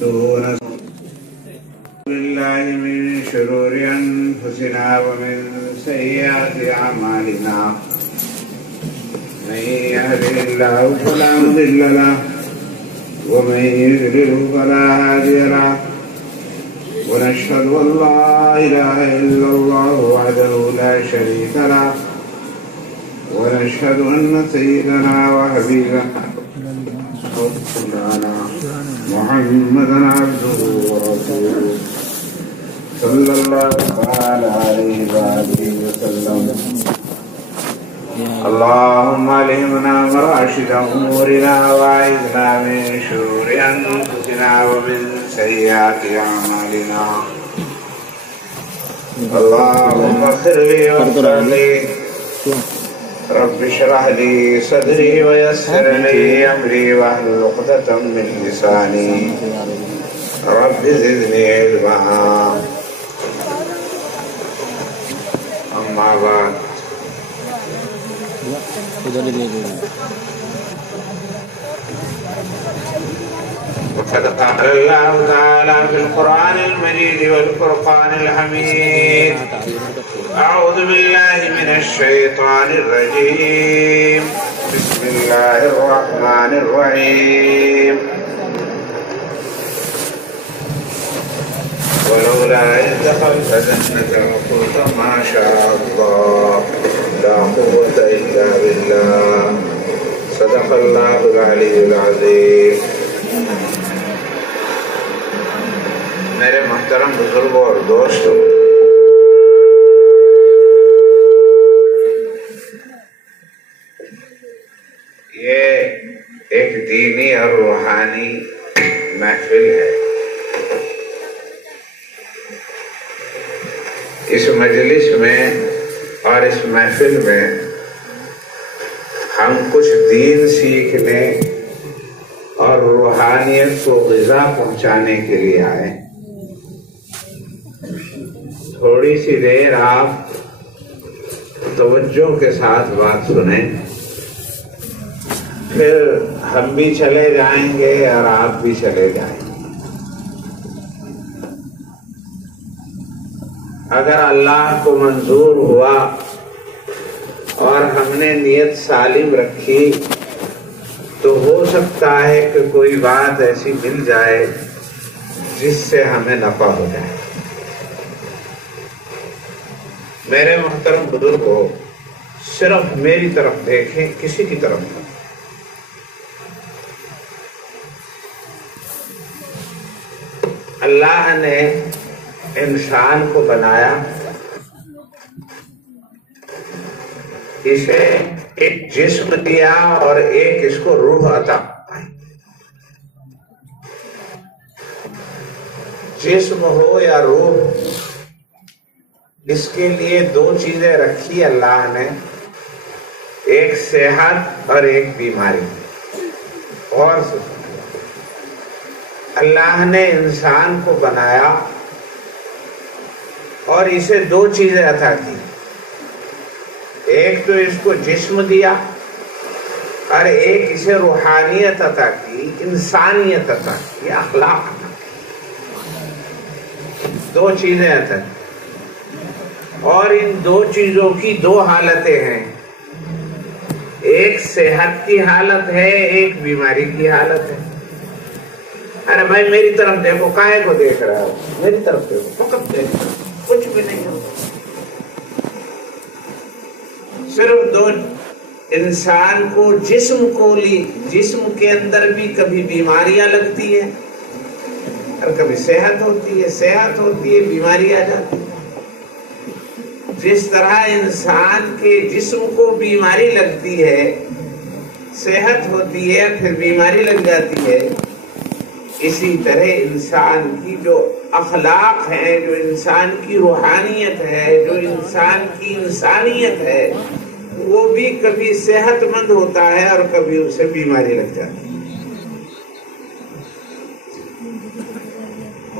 ونعوذ بالله من شرور أنفسنا ومن سيئات أعمالنا من يهده الله فلا مضل له ومن يضلل فلا هادي له ونشهد أن لا إله إلا الله وحده لا شريك له ونشهد أن سيدنا وحبيبنا محمدا عبده ورسوله صلى الله تعالى عليه وآله وسلم. اللهم ألهمنا مراشد أمورنا وأعذنا من شرور أنفسنا ومن سيئات أعمالنا. اللهم اغفر لي واغفر لي رب اشرح لي صدري ويسر لي أمري واحلل عقدة من لساني رب زدني علما. أما بعد وقد قال الله تعالى في القرآن المجيد والفرقان الحميد: أعوذ بالله من الشيطان الرجيم، بسم الله الرحمن الرحيم. ولولا إذ دخلت جنتك وقلت ما شاء الله لا قوة إلا بالله صدق الله العلي العظيم. میرے محترم بزرگوں اور دوستوں، یہ ایک دینی اور روحانی محفل ہے. اس مجلس میں اور اس محفل میں ہم کچھ دین سیکھنے اور روحانیت کو غذا پہنچانے کے لیے آئے. تھوڑی سی دیر آپ توجہ کے ساتھ بات سنیں، پھر ہم بھی چلے جائیں گے اور آپ بھی چلے جائیں گے. اگر اللہ کو منظور ہوا اور ہم نے نیت سالم رکھی تو ہو سکتا ہے کہ کوئی بات ایسی مل جائے جس سے ہمیں نفع ہو جائے. میرے محترم بزرگوں، صرف میری طرف دیکھیں، کسی کی طرف نہیں. اللہ نے انسان کو بنایا، اسے ایک جسم دیا اور ایک اس کو روح عطا. جسم ہو یا روح، اس کے لیے دو چیزیں رکھی اللہ نے، ایک صحت اور ایک بیماری. اور اللہ نے انسان کو بنایا اور اسے دو چیزیں عطا کی. ایک تو اس کو جسم دیا اور ایک اسے روحانیت عطا کی، انسانیت عطا کی، اخلاق عطا کی. دو چیزیں عطا کی. اور ان دو چیزوں کی دو حالتیں ہیں، ایک صحت کی حالت ہے، ایک بیماری کی حالت ہے. ارے بھائی میری طرف دیکھو، کاہے کو دیکھ رہا ہو؟ میری طرف دیکھو، فقط دیکھو، کچھ بھی نہیں ہو. صرف دو. انسان کو جسم کے اندر بھی کبھی بیماریاں لگتی ہیں اور کبھی صحت ہوتی ہے. صحت ہوتی ہے، بیماری آ جاتی ہے. جس طرح انسان کے جسم کو بیماری لگتی ہے، صحت ہوتی ہے، پھر بیماری لگ جاتی ہے، اسی طرح انسان کی جو اخلاق ہے، جو انسان کی روحانیت ہے، جو انسان کی انسانیت ہے، وہ بھی کبھی صحت مند ہوتا ہے اور کبھی اسے بیماری لگ جاتی ہے.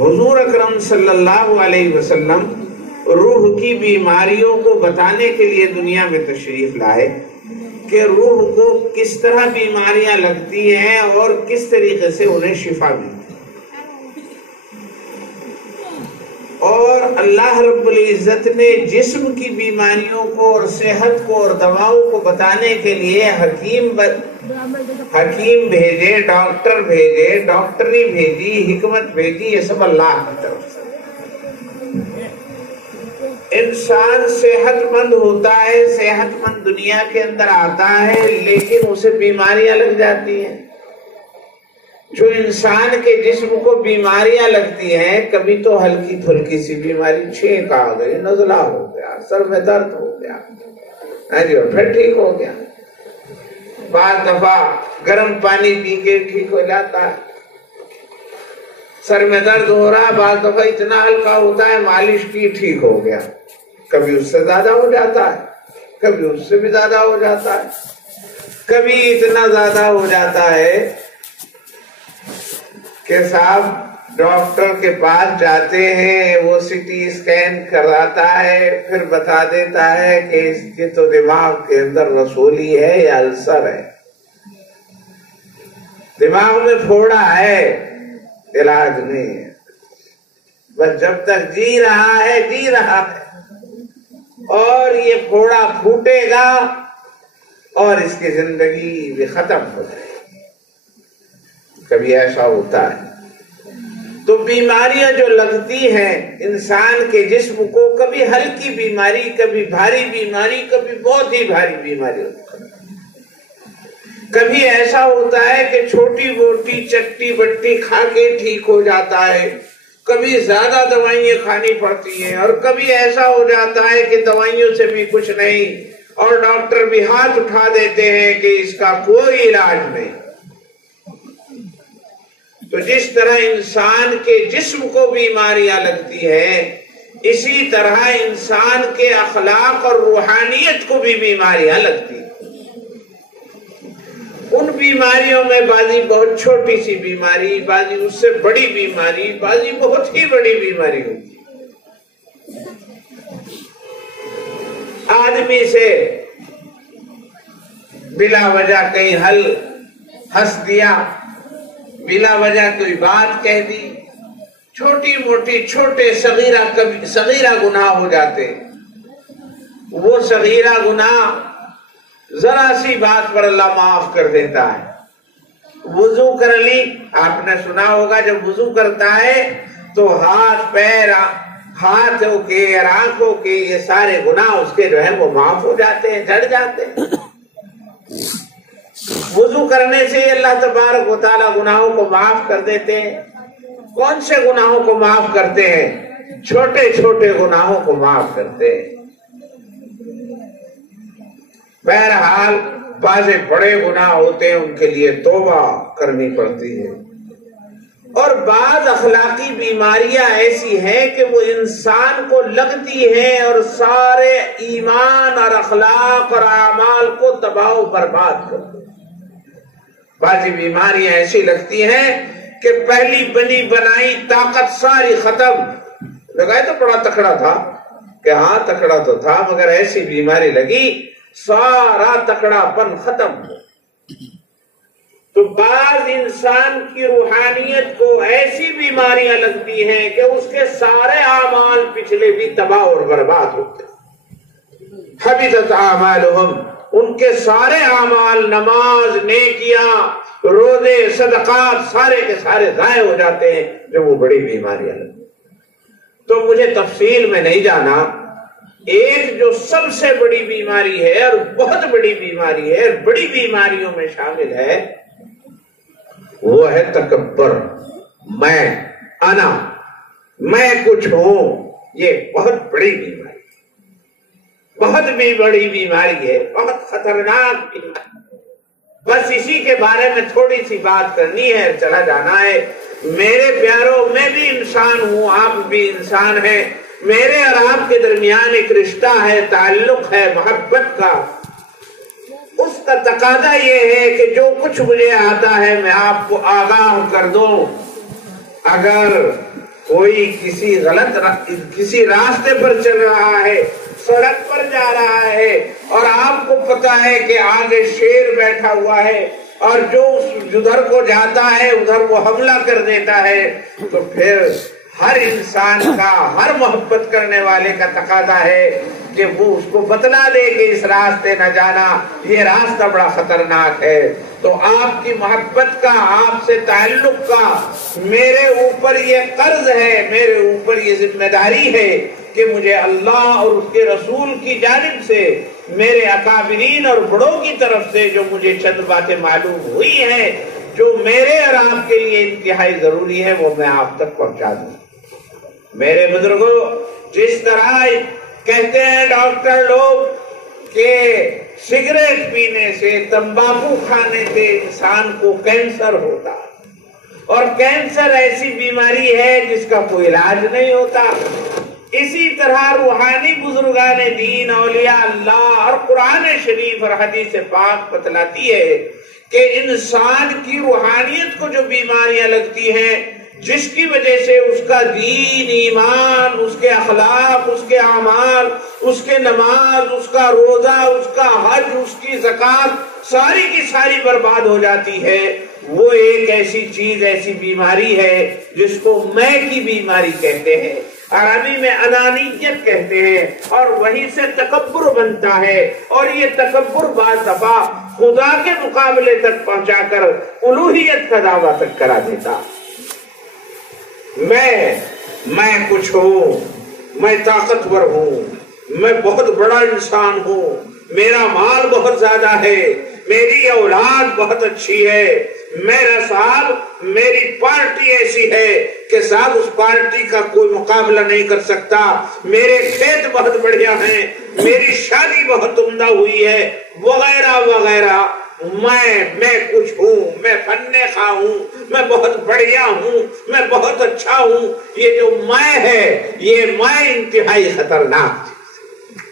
حضور اکرم صلی اللہ علیہ وسلم روح کی بیماریوں کو بتانے کے لیے دنیا میں تشریف لائے کہ روح کو کس طرح بیماریاں لگتی ہیں اور کس طریقے سے انہیں شفا ملتی ہے۔ اور اللہ رب العزت نے جسم کی بیماریوں کو اور صحت کو اور دواؤں کو بتانے کے لیے حکیم بھیجے، ڈاکٹر بھیجے، ڈاکٹری بھیجی، حکمت بھیجی، یہ سب اللہ کی طرف سے۔ انسان صحت مند ہوتا ہے، صحت مند دنیا کے اندر آتا ہے، لیکن اسے بیماریاں لگ جاتی ہیں۔ جو انسان کے جسم کو بیماریاں لگتی ہیں، کبھی تو ہلکی پھلکی سی بیماری، چھینک آ گئی، نزلہ ہو گیا، سر میں درد ہو گیا، اور پھر ٹھیک ہو گیا۔ بعض دفعہ گرم پانی پی کے ٹھیک ہو جاتا ہے، سر میں درد ہو رہا، بعض دفعہ اتنا ہلکا ہوتا ہے مالش کی ٹھیک ہو گیا، کبھی اس سے زیادہ ہو جاتا ہے، کبھی اس سے بھی زیادہ ہو جاتا ہے، کبھی اتنا زیادہ ہو جاتا ہے کہ صاحب ڈاکٹر کے پاس جاتے ہیں، وہ سی ٹی اسکین کراتا ہے، پھر بتا دیتا ہے کہ اس کے تو دماغ کے اندر رسولی ہے یا السر ہے، دماغ میں پھوڑا ہے، علاج نہیں ہے، بس جب تک جی رہا ہے جی رہا ہے، اور یہ پھوڑا پھوٹے گا اور اس کی زندگی بھی ختم ہو جائے گی۔ کبھی ایسا ہوتا ہے۔ تو بیماریاں جو لگتی ہیں انسان کے جسم کو، کبھی ہلکی بیماری، کبھی بھاری بیماری، کبھی بہت ہی بھاری بیماری ہوتی ہے۔ کبھی ایسا ہوتا ہے کہ چھوٹی موٹی چٹی بٹی کھا کے ٹھیک ہو جاتا ہے، کبھی زیادہ دوائیں کھانی پڑتی ہیں، اور کبھی ایسا ہو جاتا ہے کہ دوائیوں سے بھی کچھ نہیں، اور ڈاکٹر بھی ہاتھ اٹھا دیتے ہیں کہ اس کا کوئی علاج نہیں۔ تو جس طرح انسان کے جسم کو بیماریاں لگتی ہیں، اسی طرح انسان کے اخلاق اور روحانیت کو بھی بیماریاں لگتی ہیں۔ ان بیماریوں میں بعضی بہت چھوٹی سی بیماری، بعضی اس سے بڑی بیماری، بعضی بہت ہی بڑی بیماری ہوتی ہے۔ آدمی سے بلا وجہ کہیں ہنس دیا، بلا وجہ کوئی بات کہہ دی، چھوٹی موٹی چھوٹے صغیرہ گناہ ہو جاتے، وہ صغیرہ گناہ ذرا سی بات پر اللہ معاف کر دیتا ہے۔ وضو کر لی، آپ نے سنا ہوگا جب وضو کرتا ہے تو ہاتھ پیر، ہاتھوں کے اور آنکھوں کے یہ سارے گناہ اس کے جو ہے وہ معاف ہو جاتے ہیں، جھڑ جاتے ہیں۔ وضو کرنے سے اللہ تبارک و تعالیٰ گناہوں کو معاف کر دیتے ہیں۔ کون سے گناہوں کو معاف کرتے ہیں؟ چھوٹے چھوٹے گناہوں کو معاف کرتے ہیں۔ بہرحال بعض بڑے گناہ ہوتے ہیں، ان کے لیے توبہ کرنی پڑتی ہے۔ اور بعض اخلاقی بیماریاں ایسی ہیں کہ وہ انسان کو لگتی ہیں اور سارے ایمان اور اخلاق اور اعمال کو تباہ و برباد کرتی ہیں۔ بعض بیماریاں ایسی لگتی ہیں کہ پہلی بنی بنائی طاقت ساری ختم، لگائے تو بڑا تکڑا تھا کہ ہاں تکڑا تو تھا، مگر ایسی بیماری لگی سارا تکڑا پن ختم ہو۔ تو بعض انسان کی روحانیت کو ایسی بیماریاں لگتی ہیں کہ اس کے سارے اعمال پچھلے بھی تباہ اور برباد ہوتے ہیں۔ حبطت اعمالہم، ان کے سارے اعمال، نماز، نیکیاں، روزے، صدقات، سارے کے سارے ضائع ہو جاتے ہیں جب وہ بڑی بیماریاں لگتی ہیں۔ تو مجھے تفصیل میں نہیں جانا، ایک جو سب سے بڑی بیماری ہے اور بہت بڑی بیماری ہے، بڑی بیماریوں میں شامل ہے، وہ ہے تکبر، میں کچھ ہوں۔ یہ بہت بڑی بیماری، بہت بھی بڑی بیماری ہے، بہت خطرناک بیماری۔ بس اسی کے بارے میں تھوڑی سی بات کرنی ہے، چلا جانا ہے۔ میرے پیاروں، میں بھی انسان ہوں، آپ بھی انسان ہیں، میرے اور آپ کے درمیان ایک رشتہ ہے، تعلق ہے محبت کا۔ اس کا تقاضا یہ ہے کہ جو کچھ مجھے آتا ہے میں آپ کو آگاہ کر دوں۔ اگر کوئی کسی راستے پر چل رہا ہے، سڑک پر جا رہا ہے، اور آپ کو پتا ہے کہ آگے شیر بیٹھا ہوا ہے اور جو جدھر کو جاتا ہے ادھر وہ حملہ کر دیتا ہے، تو پھر ہر انسان کا، ہر محبت کرنے والے کا تقاضا ہے کہ وہ اس کو بتلا دے کہ اس راستے نہ جانا، یہ راستہ بڑا خطرناک ہے۔ تو آپ کی محبت کا، آپ سے تعلق کا میرے اوپر یہ قرض ہے، میرے اوپر یہ ذمہ داری ہے کہ مجھے اللہ اور اس کے رسول کی جانب سے، میرے اکابرین اور بڑوں کی طرف سے جو مجھے چند باتیں معلوم ہوئی ہیں، جو میرے اور آپ کے لیے انتہائی ضروری ہے، وہ میں آپ تک پہنچا دوں۔ میرے بزرگوں، جس طرح کہتے ہیں ڈاکٹر لوگ کہ سگریٹ پینے سے، تمباکو کھانے سے انسان کو کینسر ہوتا، اور کینسر ایسی بیماری ہے جس کا کوئی علاج نہیں ہوتا، اسی طرح روحانی بزرگان دین، اولیاء اللہ اور قرآن شریف اور حدیث پاک بتلاتی ہے کہ انسان کی روحانیت کو جو بیماریاں لگتی ہیں، جس کی وجہ سے اس کا دین، ایمان، اس کے اخلاق، اس کے اعمال، اس کے نماز، اس کا روزہ، اس کا حج، اس کی زکوٰۃ ساری کی ساری برباد ہو جاتی ہے، وہ ایک ایسی چیز، ایسی بیماری ہے جس کو میں کی بیماری کہتے ہیں، عربی میں انانیت کہتے ہیں، اور وہیں سے تکبر بنتا ہے، اور یہ تکبر بعض دفعہ خدا کے مقابلے تک پہنچا کر الوہیت کا دعویٰ تک کرا دیتا۔ میں کچھ ہوں، میں طاقتور ہوں، میں بہت بڑا انسان ہوں، میرا مال بہت زیادہ ہے، میری اولاد بہت اچھی ہے، میری پارٹی ایسی ہے کہ صاحب اس پارٹی کا کوئی مقابلہ نہیں کر سکتا، میرے کھیت بہت بڑھیا ہیں، میری شادی بہت عمدہ ہوئی ہے، وغیرہ وغیرہ۔ میں کچھ ہوں، میں فن خواہ ہوں، میں بہت بڑھیا ہوں، میں بہت اچھا ہوں، یہ جو میں ہے، یہ میں انتہائی خطرناک چیز۔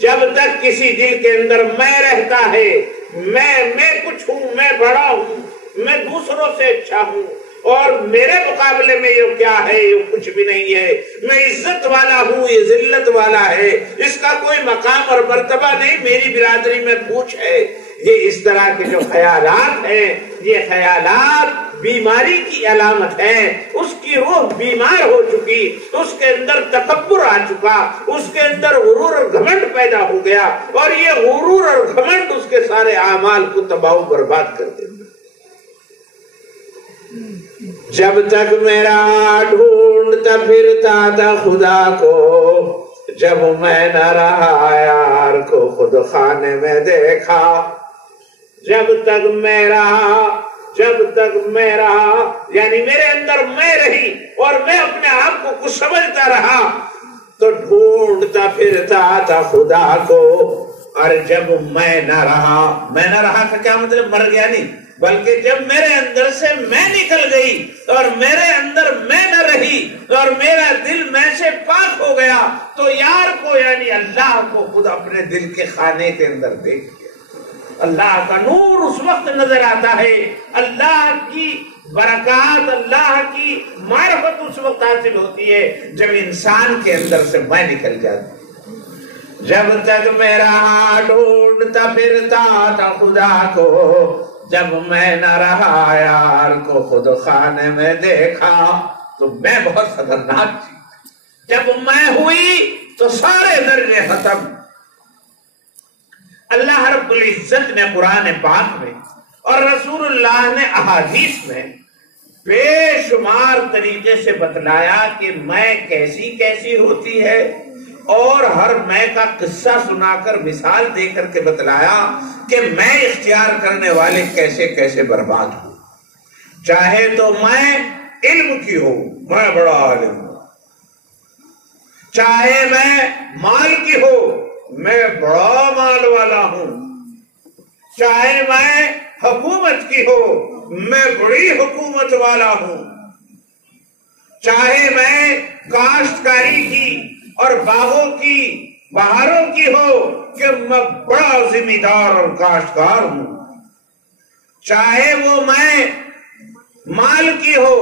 جب تک کسی دل کے اندر میں رہتا ہے، میں کچھ ہوں، میں بڑا ہوں، میں دوسروں سے اچھا ہوں، اور میرے مقابلے میں یہ کیا ہے، یہ کچھ بھی نہیں ہے، میں عزت والا ہوں، یہ ذلت والا ہے، اس کا کوئی مقام اور مرتبہ نہیں، میری برادری میں پوچھ ہے، یہ اس طرح کے جو خیالات ہیں، یہ خیالات بیماری کی علامت ہے۔ اس کی روح بیمار ہو چکی، اس کے اندر تکبر آ چکا، اس کے اندر غرور اور گھمنڈ پیدا ہو گیا، اور یہ غرور اور گھمنڈ اس کے سارے اعمال کو تباہ و برباد کر دیتا۔ جب تک میرا ڈھونڈتا پھرتا تھا خدا کو، جب میں نہ رہا یار کو خود خانے میں دیکھا، جب تک میں رہا یعنی میرے اندر میں رہی اور میں اپنے آپ کو کچھ سمجھتا رہا، تو ڈھونڈتا پھرتا تھا خدا کو، اور جب میں نہ رہا کا کیا مطلب؟ مر گیا نہیں، بلکہ جب میرے اندر سے میں نکل گئی اور میرے اندر میں نہ رہی اور میرا دل میں سے پاک ہو گیا، تو یار کو یعنی اللہ کو خود اپنے دل کے خانے کے اندر دیکھ لیا۔ اللہ کا نور اس وقت نظر آتا ہے، اللہ کی برکات، اللہ کی معرفت اس وقت حاصل ہوتی ہے جب انسان کے اندر سے میں نکل جاتی۔ جب تک میرا ڈھونڈتا پھرتا تھا خدا کو، جب میں نہ رہا یار کو خود خانے میں دیکھا، تو میں بہت خطرناک چیز۔ جب میں ہوئی تو سارے درجے ختم۔ اللہ رب العزت نے قرآن پاک میں اور رسول اللہ نے احادیث میں بے شمار طریقے سے بتلایا کہ میں کیسی کیسی ہوتی ہے، اور ہر میں کا قصہ سنا کر مثال دے کر کے بتلایا کہ میں اختیار کرنے والے کیسے کیسے برباد ہوں۔ چاہے تو میں علم کی ہوں، میں بڑا عالم ہوں، چاہے میں مال کی ہو، میں بڑا مال والا ہوں، چاہے میں حکومت کی ہو، میں بڑی حکومت والا ہوں، چاہے میں کاشتکاری کی اور باغوں کی، بہاروں کی ہو کہ میں بڑا ذمہ دار اور کاشتکار ہوں، چاہے وہ میں مال کی ہو،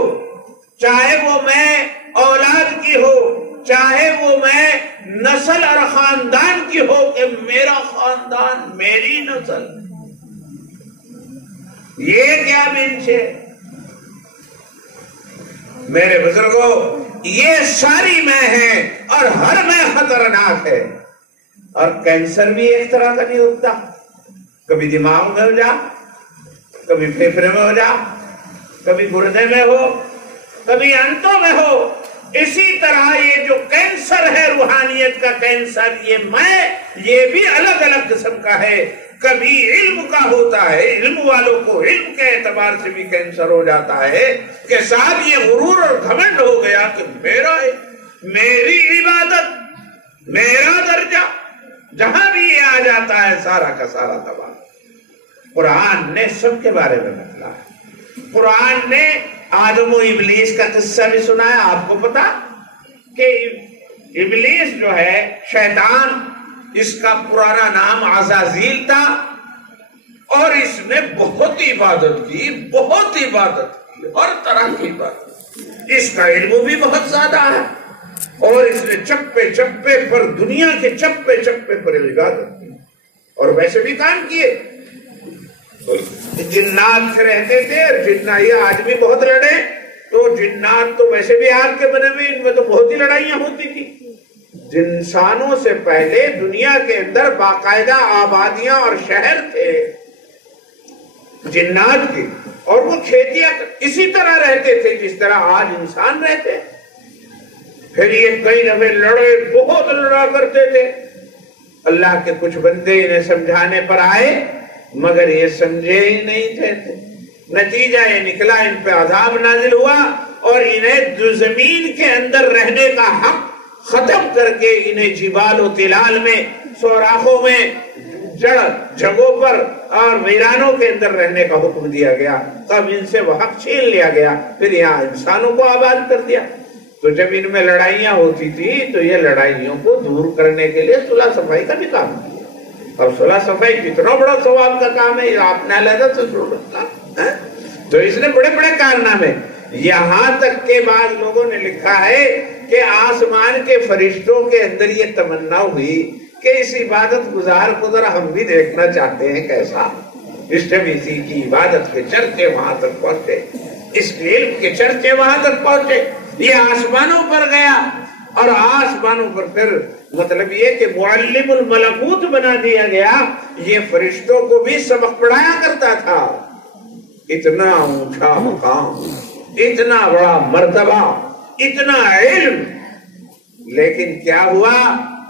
چاہے وہ میں اولاد کی ہو، چاہے وہ میں نسل اور خاندان کی ہو، کہ میرا خاندان میری نسل، یہ کیا بنچ ہے میرے بزرگوں؟ یہ ساری میں ہے اور ہر میں خطرناک ہے۔ اور کینسر بھی ایک طرح کا نہیں ہوتا، کبھی دماغ میں ہو جا، کبھی پھیپھڑے میں ہو جا، کبھی گردے میں ہو، کبھی انتوں میں ہو۔ اسی طرح یہ جو کینسر ہے روحانیت کا کینسر، یہ بھی الگ الگ قسم کا ہے۔ کبھی علم کا ہوتا ہے، علم والوں کو علم کے اعتبار سے بھی کینسر ہو جاتا ہے کہ صاحب یہ غرور اور گھمنڈ ہو گیا کہ میری عبادت، میرا درجہ، جہاں بھی یہ آ جاتا ہے سارا کا سارا تباہ۔ قرآن نے سب کے بارے میں بتلا ہے۔ قرآن نے آدم و ابلیس کا قصہ بھی سنایا۔ آپ کو پتا کہ ابلیس جو ہے شیطان، اس کا پرانا نام عزازیل تھا، اور اس نے بہت عبادت کی، بہت عبادت کی، ہر طرح کی عبادت۔ اس کا علم بھی بہت زیادہ ہے، اور اس نے چپے چپے پر، دنیا کے چپے چپے پر عبادت کی، اور ویسے بھی کام کیے۔ جنات سے رہتے تھے، اور یہ آج بھی بہت لڑے، تو جنات تو ویسے بھی آگ کے بنے ہوئے، ان میں تو بہت ہی لڑائیاں ہوتی تھی۔ انسانوں سے پہلے دنیا کے اندر باقاعدہ آبادیاں اور شہر تھے جنات کے، اور وہ کھیتیاں اسی طرح رہتے تھے جس طرح آج انسان رہتے۔ پھر یہ کئی دفعے لڑے، بہت لڑا کرتے تھے۔ اللہ کے کچھ بندے انہیں سمجھانے پر آئے، مگر یہ سمجھے ہی نہیں تھے۔ نتیجہ یہ نکلا، ان پہ عذاب نازل ہوا، اور انہیں زمین کے اندر رہنے کا حق ختم کر کے انہیں جبال و تلال میں، سوراخوں میں، جگہوں پر اور ویرانوں کے اندر رہنے کا حکم دیا گیا۔ تب ان سے وہ حق چھین لیا گیا، پھر یہاں انسانوں کو آباد کر دیا۔ تو جب ان میں لڑائیاں ہوتی تھی تو یہ لڑائیوں کو دور کرنے کے لیے صلح صفائی کا بھی کام کیا۔ اب صلح صفائی کتنا بڑا ثواب کا کام ہے، یہ آپ نے علیحدہ سے سن۔ تو اس نے بڑے بڑے کارنامے، یہاں تک کہ بعض لوگوں نے لکھا ہے کہ آسمان کے فرشتوں کے اندر یہ تمنا ہوئی کہ اس عبادت گزار کو ذرا ہم بھی دیکھنا چاہتے ہیں کیسا۔ اس اسی کی عبادت کے چرچے وہاں تک پہنچے، اس علم کے چرچے وہاں تک پہنچے، یہ آسمانوں پر گیا، اور آسمانوں پر پھر مطلب یہ کہ معلم الملکوت بنا دیا گیا۔ یہ فرشتوں کو بھی سبق پڑھایا کرتا تھا۔ اتنا اونچا مقام، اتنا بڑا مرتبہ، اتنا علم، لیکن کیا ہوا؟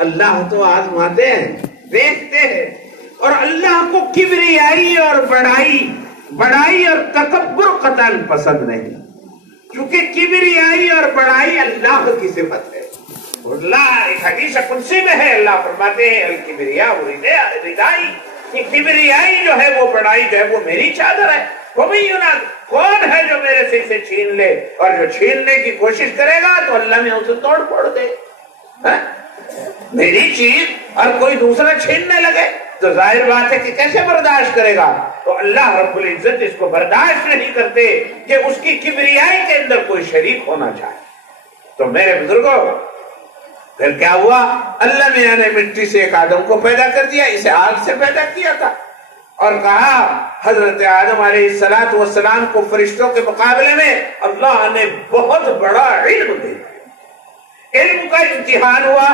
اللہ تو آزماتے ہیں، دیکھتے ہیں، اور اللہ کو کبریائی اور بڑائی اور تکبر قطعاً پسند نہیں، کیونکہ کبریائی اور بڑائی اللہ کی صفت ہے۔ اللہ ایک حدیث قدسی میں ہے، اللہ فرماتے ہیں الکبریاء ردائی، کہ کبریائی جو ہے وہ بڑائی جو ہے وہ میری چادر ہے۔ کون ہے جو میرے سے اسے چھین لے، اور جو چھیننے کی کوشش کرے گا تو اللہ میں اسے توڑ پھوڑ دے۔ میری چیز اور کوئی دوسرا چھیننے لگے تو ظاہر بات ہے کہ کیسے برداشت کرے گا؟ تو اللہ رب العزت اس کو برداشت نہیں کرتے کہ اس کی کبریائی کے اندر کوئی شریک ہونا چاہے۔ تو میرے بزرگوں، پھر کیا ہوا؟ اللہ میاں نے مٹی سے ایک آدم کو پیدا کر دیا، اسے آگ سے پیدا کیا تھا، اور کہا حضرت آدم علیہ السلام کو فرشتوں کے مقابلے میں اللہ نے بہت بڑا علم دیا۔ علم کا امتحان ہوا،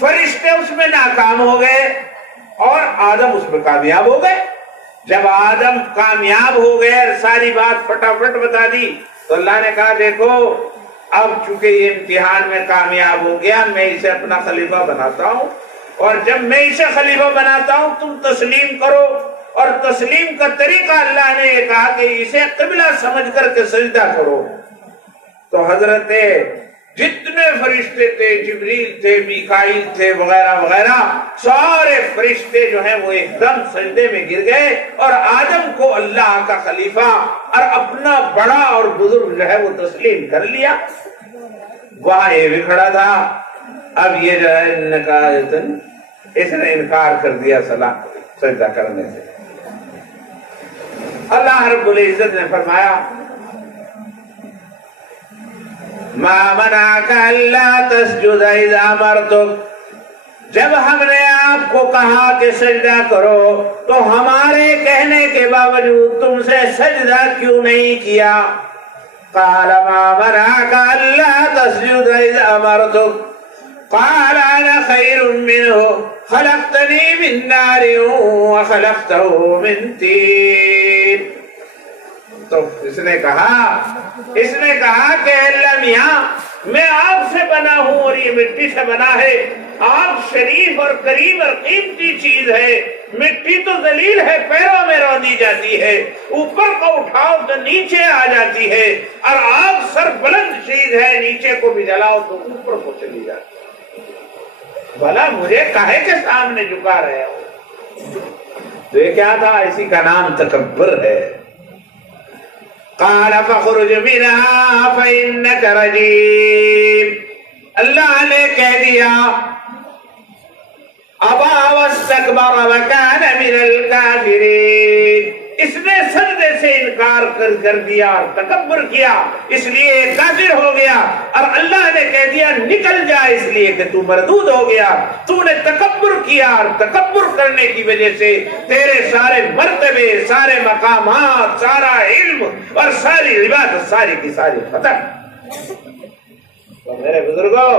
فرشتے اس میں ناکام ہو گئے اور آدم اس میں کامیاب ہو گئے۔ جب آدم کامیاب ہو گئے، ساری بات فٹافٹ بتا دی، تو اللہ نے کہا دیکھو اب چونکہ یہ امتحان میں کامیاب ہو گیا، میں اسے اپنا خلیفہ بناتا ہوں، اور جب میں اسے خلیفہ بناتا ہوں تم تسلیم کرو۔ اور تسلیم کا طریقہ اللہ نے یہ کہا کہ اسے قبلہ سمجھ کر کے سجدہ کرو۔ تو حضرت جتنے فرشتے تھے، جبریل تھے، میکائیل تھے، وغیرہ وغیرہ، سارے فرشتے جو ہیں وہ ایک دم سجدے میں گر گئے، اور آدم کو اللہ کا خلیفہ اور اپنا بڑا اور بزرگ جو ہے وہ تسلیم کر لیا۔ وہاں یہ بھی کھڑا تھا، اب یہ جو ہے اس نے انکار کر دیا سجدہ کرنے سے۔ اللہ رب العزت نے فرمایا ما منعک الا تسجد اذا امرتک، جب ہم نے آپ کو کہا کہ سجدہ کرو تو ہمارے کہنے کے باوجود تم سے سجدہ کیوں نہیں کیا؟ قال ما منعک الا تسجد اذا امرتک قال انا خیر منہ خلقتنی من نار وخلقتہ من طین۔ تو اس نے کہا کہ اللہ میاں میں آگ سے بنا ہوں اور یہ مٹی سے بنا ہے، آگ شریف اور کریم اور قیمتی چیز ہے، مٹی تو ذلیل ہے، پیروں میں رونی جاتی ہے، اوپر کو اٹھاؤ تو نیچے آ جاتی ہے، اور آگ سر بلند چیز ہے، نیچے کو بھی جلاؤ تو اوپر کو چلی جاتی ہے، بھلا مجھے کاہے کے سامنے جھکا رہے ہو؟ تو یہ کیا تھا؟ اسی کا نام تکبر ہے۔ قال فخرج منها فإنك رجيم، اللہ نے کہہ دیا ابا واستكبر وكان من الكافرين، اس نے سجدے سے انکار کر دیا اور تکبر کیا، اس لیے کافر ہو گیا، اور اللہ نے کہہ دیا نکل جا اس لیے کہ تو مردود ہو گیا، تو نے تکبر کیا، اور تکبر کرنے کی وجہ سے تیرے سارے مرتبے، سارے مقامات، سارا علم اور ساری عبادت ساری کی ساری ختم۔ تو میرے بزرگوں،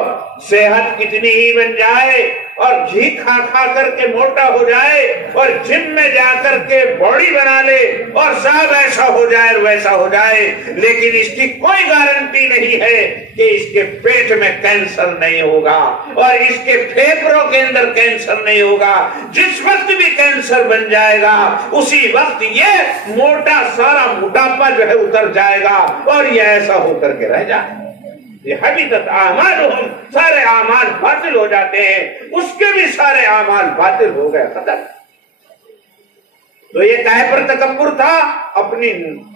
صحت کتنی ہی بن جائے اور گھی کھا کھا کر کے موٹا ہو جائے اور جم میں جا کر کے باڈی بنا لے اور سب ایسا ہو جائے اور ویسا ہو جائے، لیکن اس کی کوئی گارنٹی نہیں ہے کہ اس کے پیٹ میں کینسر نہیں ہوگا اور اس کے پھیپھڑوں کے اندر کینسر نہیں ہوگا۔ جس وقت بھی کینسر بن جائے گا اسی وقت یہ موٹا سارا موٹاپا جو ہے اتر جائے گا اور یہ ایسا ہو کر کے رہ جائے۔ یہ حبیطت اعمالہم، سارے اعمال باطل ہو جاتے ہیں، اس کے بھی سارے اعمال باطل ہو گئے، ختم۔ تو یہ کاہے پر تکبر تھا؟ اپنی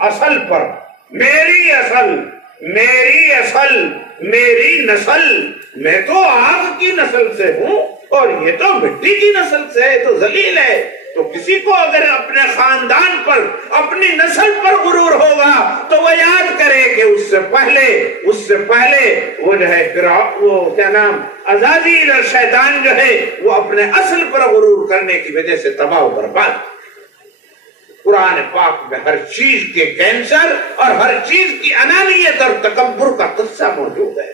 اصل پر، میری اصل، میری اصل، میری نسل، میں تو آگ کی نسل سے ہوں اور یہ تو مٹی کی نسل سے ہے، تو ذلیل ہے۔ تو کسی کو اگر اپنے خاندان پر، اپنی نسل پر غرور ہوگا تو وہ یاد کرے کہ اس سے پہلے وہ جو ہے وہ کیا نام عزازیل اور شیطان جو ہے وہ اپنے اصل پر غرور کرنے کی وجہ سے تباہ و برباد۔ قرآن پاک میں ہر چیز کے کینسر اور ہر چیز کی انانیت اور تکبر کا قصہ موجود ہے۔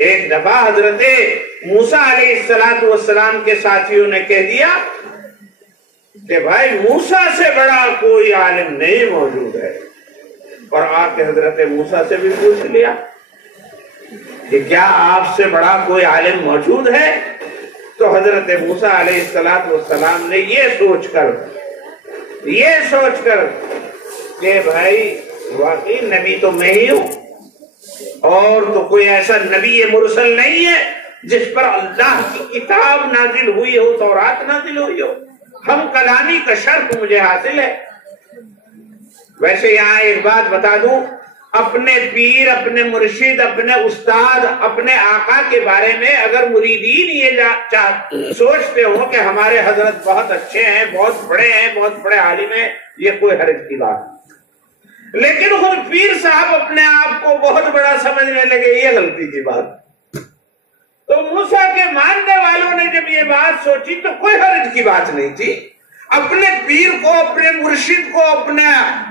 ایک دفعہ حضرت موسیٰ علیہ السلام کے ساتھیوں نے کہہ دیا کہ بھائی موسیٰ سے بڑا کوئی عالم نہیں موجود ہے، اور آ کے حضرت موسیٰ سے بھی پوچھ لیا کہ کیا آپ سے بڑا کوئی عالم موجود ہے؟ تو حضرت موسیٰ علیہ السلام نے یہ سوچ کر کہ بھائی واقعی نبی تو میں ہی ہوں، اور تو کوئی ایسا نبی مرسل نہیں ہے جس پر اللہ کی کتاب نازل ہوئی ہو، تورات نازل ہوئی ہو، ہم کلامی کا شرف مجھے حاصل ہے۔ ویسے یہاں ایک بات بتا دوں، اپنے پیر، اپنے مرشد، اپنے استاد، اپنے آقا کے بارے میں اگر مریدین یہ سوچتے ہو کہ ہمارے حضرت بہت اچھے ہیں، بہت بڑے عالم ہیں، یہ کوئی حرج کی بات نہیں، لیکن خود پیر صاحب اپنے آپ کو بہت بڑا سمجھنے لگے، یہ غلطی کی بات۔ تو موسیٰ کے ماننے والوں نے جب یہ بات سوچی تو کوئی حرج کی بات نہیں تھی، اپنے پیر کو، اپنے مرشد کو، اپنے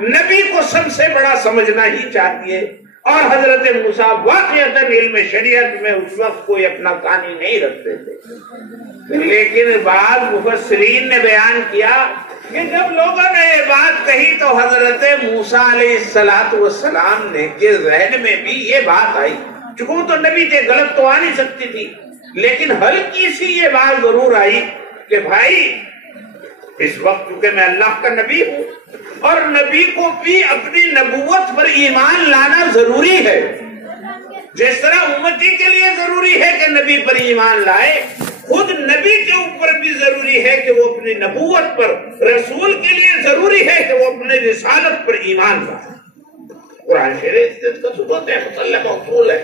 نبی کو سب سے بڑا سمجھنا ہی چاہیے۔ اور حضرت موسیٰ واقعتاً علم شریعت میں اس وقت کوئی اپنا ثانی نہیں رکھتے تھے، لیکن بعض مفسرین نے بیان کیا کہ جب لوگوں نے یہ بات کہی تو حضرت موسیٰ علیہ السلام نے کے ذہن میں بھی یہ بات آئی، چونکہ وہ تو نبی تھے، غلط تو آ نہیں سکتی تھی، لیکن ہلکی سی یہ بات ضرور آئی کہ بھائی اس وقت چونکہ میں اللہ کا نبی ہوں اور نبی کو بھی اپنی نبوت پر ایمان لانا ضروری ہے، جس طرح امتی کے لیے ضروری ہے کہ نبی پر ایمان لائے، خود نبی کے اوپر بھی ضروری ہے کہ وہ اپنی نبوت پر، رسول کے لیے ضروری ہے کہ وہ اپنے رسالت پر ایمان لائے۔ قرآن شریف کا ثبوت ہے، مسلم اصول ہے۔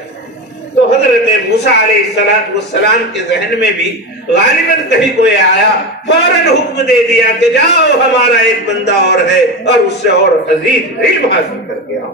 تو حضرت موسیٰ علیہ السلام کے ذہن میں بھی غالباً کہیں کوئی آیا، فوراً حکم دے دیا کہ جاؤ ہمارا ایک بندہ اور ہے اور اس سے اور عزیز علم حاصل کر کے آؤ۔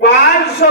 500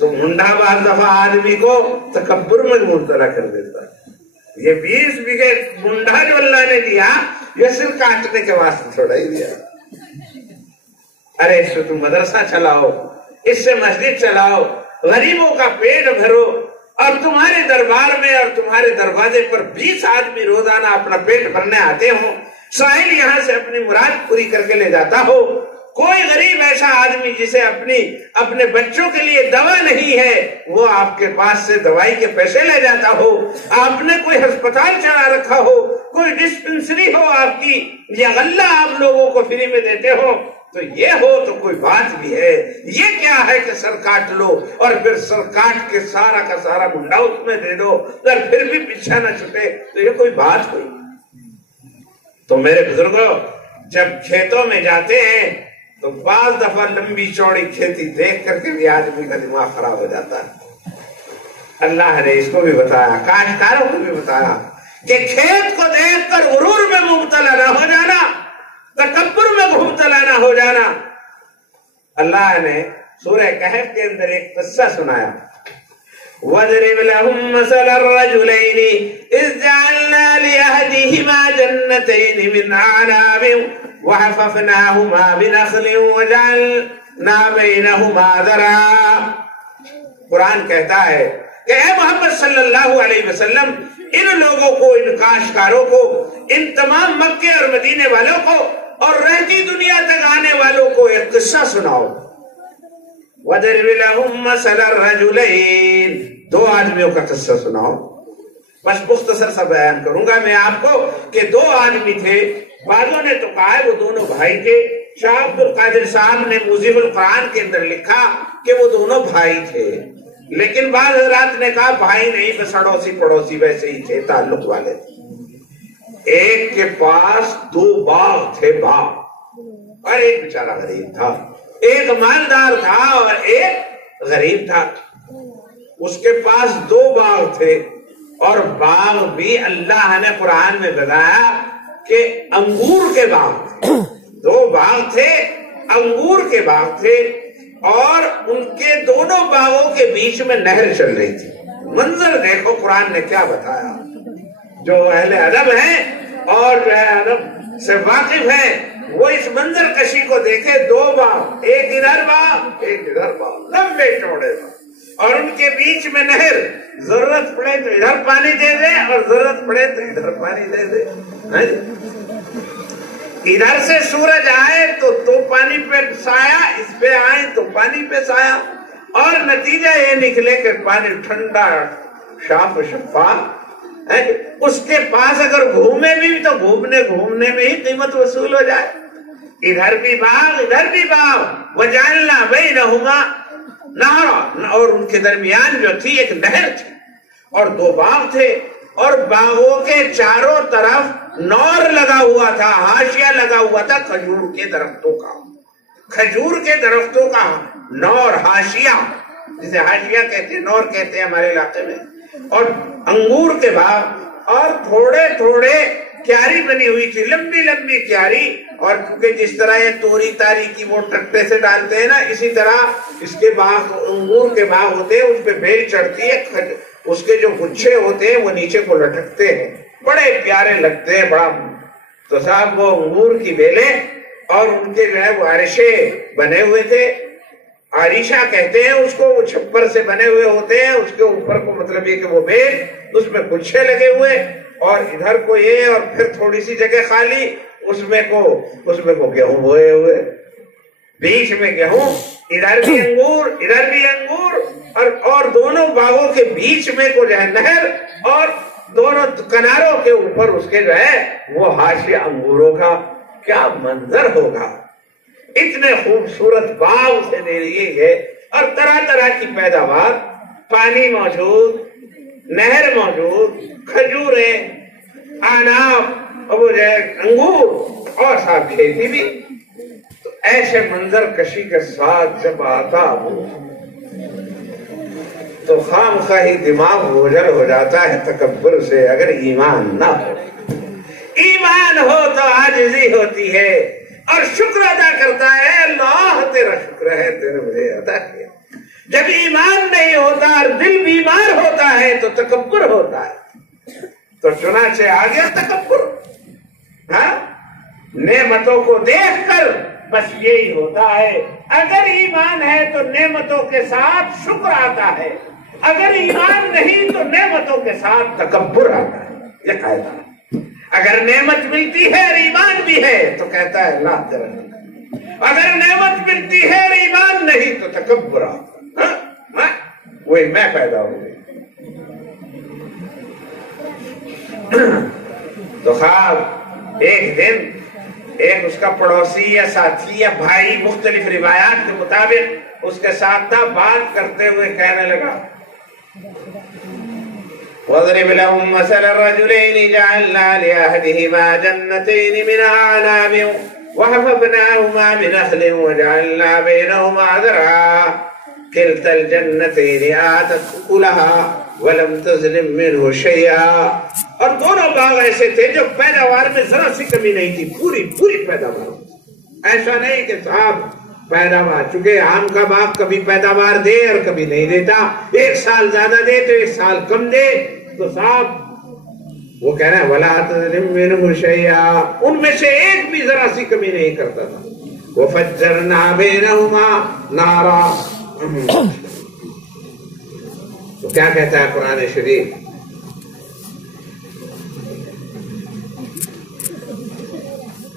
تو منڈا بعض دفعہ آدمی کو تکبر میں مبتلا کر دیتا ہے۔ یہ 20 بیگھے منڈا جو اللہ نے دیا یہ صرف کاٹنے کے واسطے تھوڑا ہی دیا۔ ارے اس سے تم مدرسہ چلاؤ، اس سے مسجد چلاؤ، غریبوں کا پیٹ بھرو، اور تمہارے دربار میں اور تمہارے دروازے پر 20 آدمی روزانہ اپنا پیٹ بھرنے آتے ہوں، سائل یہاں سے اپنی مراد پوری کر کے لے جاتا ہو، کوئی غریب ایسا آدمی جسے اپنے بچوں کے لیے دوا نہیں ہے وہ آپ کے پاس سے دوائی کے پیسے لے جاتا ہو، آپ نے کوئی ہسپتال چلا رکھا ہو، کوئی ڈسپنسری ہو آپ کی، یا غلہ آپ لوگوں کو فری میں دیتے ہو، تو یہ ہو تو کوئی بات بھی ہے۔ یہ کیا ہے کہ سر کاٹ لو اور پھر سر کاٹ کے سارا کا سارا منڈا اس میں دے دو اور پھر بھی پیچھا نہ چھٹے، تو یہ کوئی بات ہوئی؟ تو میرے بزرگوں، جب کھیتوں میں جاتے ہیں تو بعض دفعہ لمبی چوڑی کھیتی دیکھ کر کے بھی آدمی کا دماغ خراب ہو جاتا ہے۔ اللہ نے اس کو بھی بتایا، کاشتکاروں کو بھی بتایا کہ کھیت کو دیکھ کر غرور میں مبتلا نہ ہو جانا، تکبر میں مبتلا نہ ہو جانا۔ اللہ نے سورہ کہف کے اندر ایک قصہ سنایا، وَاضْرِبْ لَهُمْ مَثَلَ الرَّجُلَيْنِ إِذْ جَعَلْنَا لِأَحَدِهِمَا جَنَّتَيْنِ مِنْ أَعْنَابٍ وَحَفَفْنَاهُمَا بِنَخْلٍ وَجَعَلْنَا بَيْنَهُمَا زَرْعًا۔ قرآن کہتا ہے کہ اے محمد صلی اللہ علیہ وسلم، ان لوگوں کو، ان کاشتکاروں کو، ان تمام مکے اور مدینے والوں کو اور رہتی دنیا تک آنے والوں کو ایک قصہ سناؤ۔ وَاضْرِبْ لَهُمْ مَثَلَ الرَّجُلَيْنِ، 2 آدمیوں کا قصہ سناؤ۔ بس مختصر سا بیان کروں گا میں آپ کو کہ 2 آدمی تھے، بعضوں نے تو کہا ہے وہ دونوں بھائی تھے۔ شاہ عبد القادر صاحب نے موزیف القرآن کے اندر لکھا کہ وہ دونوں بھائی تھے، لیکن بعض حضرات نے کہا بھائی نہیں، بس اڑوسی پڑوسی ویسے ہی تھے، تعلق والے تھے۔ ایک کے پاس 2 باغ تھے، باغ، اور ایک بیچارہ غریب تھا، ایک مالدار تھا اور ایک غریب تھا۔ اس کے پاس 2 باغ تھے، اور باغ بھی اللہ نے قرآن میں بتایا کہ انگور کے باغ تھے۔ 2 باغ تھے، انگور کے باغ تھے، اور ان کے دونوں باغوں کے بیچ میں نہر چل رہی تھی۔ منظر دیکھو قرآن نے کیا بتایا۔ جو اہل ادب ہیں اور جو ہے ادب سے واقف ہیں وہ اس منظر کشی کو دیکھے، 2 باغ، ایک ادھر باغ ایک ادھر باغ، لمبے چوڑے باغ، اور ان کے بیچ میں نہر، ضرورت پڑے تو ادھر پانی دے دے اور ضرورت پڑے تو ادھر پانی دے دے۔ ادھر سے سورج آئے تو پانی پہ سایہ، اس پہ آئے تو پانی پہ سایہ، اور نتیجہ یہ نکلے کہ پانی ٹھنڈا صاف و شفاف۔ اس کے پاس اگر گھومے بھی تو گھومنے میں ہی قیمت وصول ہو جائے۔ ادھر بھی باغ ادھر بھی باغ، وَجَعَلْنَا بَيْنَهُمَا نَهْرًا، اور ان کے درمیان جو تھی ایک نہر تھی، اور 2 باغ تھے، اور باغوں کے چاروں طرف نور لگا ہوا تھا، حاشیہ لگا ہوا تھا کھجور کے درختوں کا، کھجور کے درختوں کا نور، حاشیہ، جسے حاشیہ کہتے ہیں، نور کہتے ہیں ہمارے علاقے میں، اور انگور کے باغ، اور تھوڑے تھوڑے کیاری بنی ہوئی تھی، لمبی لمبی کیاری، اور کیونکہ جس طرح یہ توری تاری کی وہ ٹکٹے سے ڈالتے ہیں نا، اسی طرح اس کے باغ، انگور کے باغ ہوتے ہیں، اس پہ بیل چڑھتی ہے، اس کے جو گچھے ہوتے ہیں وہ نیچے کو لٹکتے ہیں، بڑے پیارے لگتے ہیں، بڑا۔ تو صاحب وہ انگور کی بیلیں اور ان کے جو ہے وہ عرشے بنے ہوئے تھے، عریشہ کہتے ہیں اس کو، وہ چھپر سے بنے ہوئے ہوتے ہیں، اس کے اوپر کو مطلب یہ کہ وہ بیل، اس میں گچھے لگے ہوئے، اور ادھر کو یہ، اور پھر تھوڑی سی جگہ خالی، اس میں کو گیہوں بوئے ہوئے، بیچ میں گیہوں، ادھر بھی انگور ادھر بھی انگور، اور دونوں باغوں کے بیچ میں کو جو ہے نہر، اور دونوں کناروں کے اوپر اس کے جو ہے وہ حاشیہ انگوروں کا۔ کیا منظر ہوگا! اتنے خوبصورت باغ سے دے دیے گئے، اور طرح طرح کی پیداوار، پانی موجود، نہر موجود، کھجوریں، انار، اور وہ جو ہے انگور، اور صاحب کھیتی بھی۔ تو ایسے منظر کشی کے ساتھ جب آتا ہوں تو خام خواہی دماغ بوجھل ہو جاتا ہے تکبر سے، اگر ایمان نہ ہو۔ ایمان ہو تو عاجزی ہوتی ہے، اور شکر ادا کرتا ہے، اللہ تیرا شکر ہے، تیرے مجھے عطا کیا۔ جب ایمان نہیں ہوتا اور دل بیمار ہوتا ہے تو تکبر ہوتا ہے. تو چنانچہ آ گیا تکبر. ہاں نعمتوں کو دیکھ کر بس یہی ہوتا ہے. اگر ایمان ہے تو نعمتوں کے ساتھ شکر آتا ہے, اگر ایمان نہیں تو نعمتوں کے ساتھ تکبر آتا ہے. یہ قاعدہ ہے. اگر نعمت ملتی ہے اور ایمان بھی ہے تو کہتا ہے اللہ کرم, اگر نعمت ملتی ہے اور ایمان نہیں تو تکبر آتا ہے. وہی میں پیدا ہو گئی. تو خواب ایک دن ایک اس کا پڑوسی یا ساتھی یا بھائی, مختلف روایات کے مطابق اس کے ساتھ تھا, بات کرتے ہوئے کہنے لگا وَاضْرِبْ لَهُمْ مَثَلَ الرَّجُلَيْنِ جَعَلْنَا لِأَحَدِهِمَا جَنَّتَيْنِ مِنْ أَعْنَابٍ وَحَفَفْنَاهُمَا بِنَخْلٍ وَجَعَلْنَا بَيْنَهُمَا زَرْعًا كِلْتَا الْجَنَّتَيْنِ آتَتْ أُكُلَهَا وَلَمْ تَظْلِم مِّنْهُ شَيْئًا. اور دونوں باغ ایسے تھے جو پیداوار میں ذرا سی کمی نہیں تھی, پوری پیداوار. ایسا نہیں کہ صاحب پیداوار, چونکہ آم کا باغ کبھی پیداوار دے اور کبھی نہیں دیتا, ایک سال زیادہ دے تو ایک سال کم دے. تو صاحب وہ کہہ رہے ہیں وَلَا تَظْلِم مِّنْهُ شَيْئًا, ان میں سے ایک بھی ذرا سی کمی نہیں کرتا تھا. وَفَجَّرْنَا بَيْنَهُمَا نَارًا. تو کیا کہتا ہے قرآن شریف؟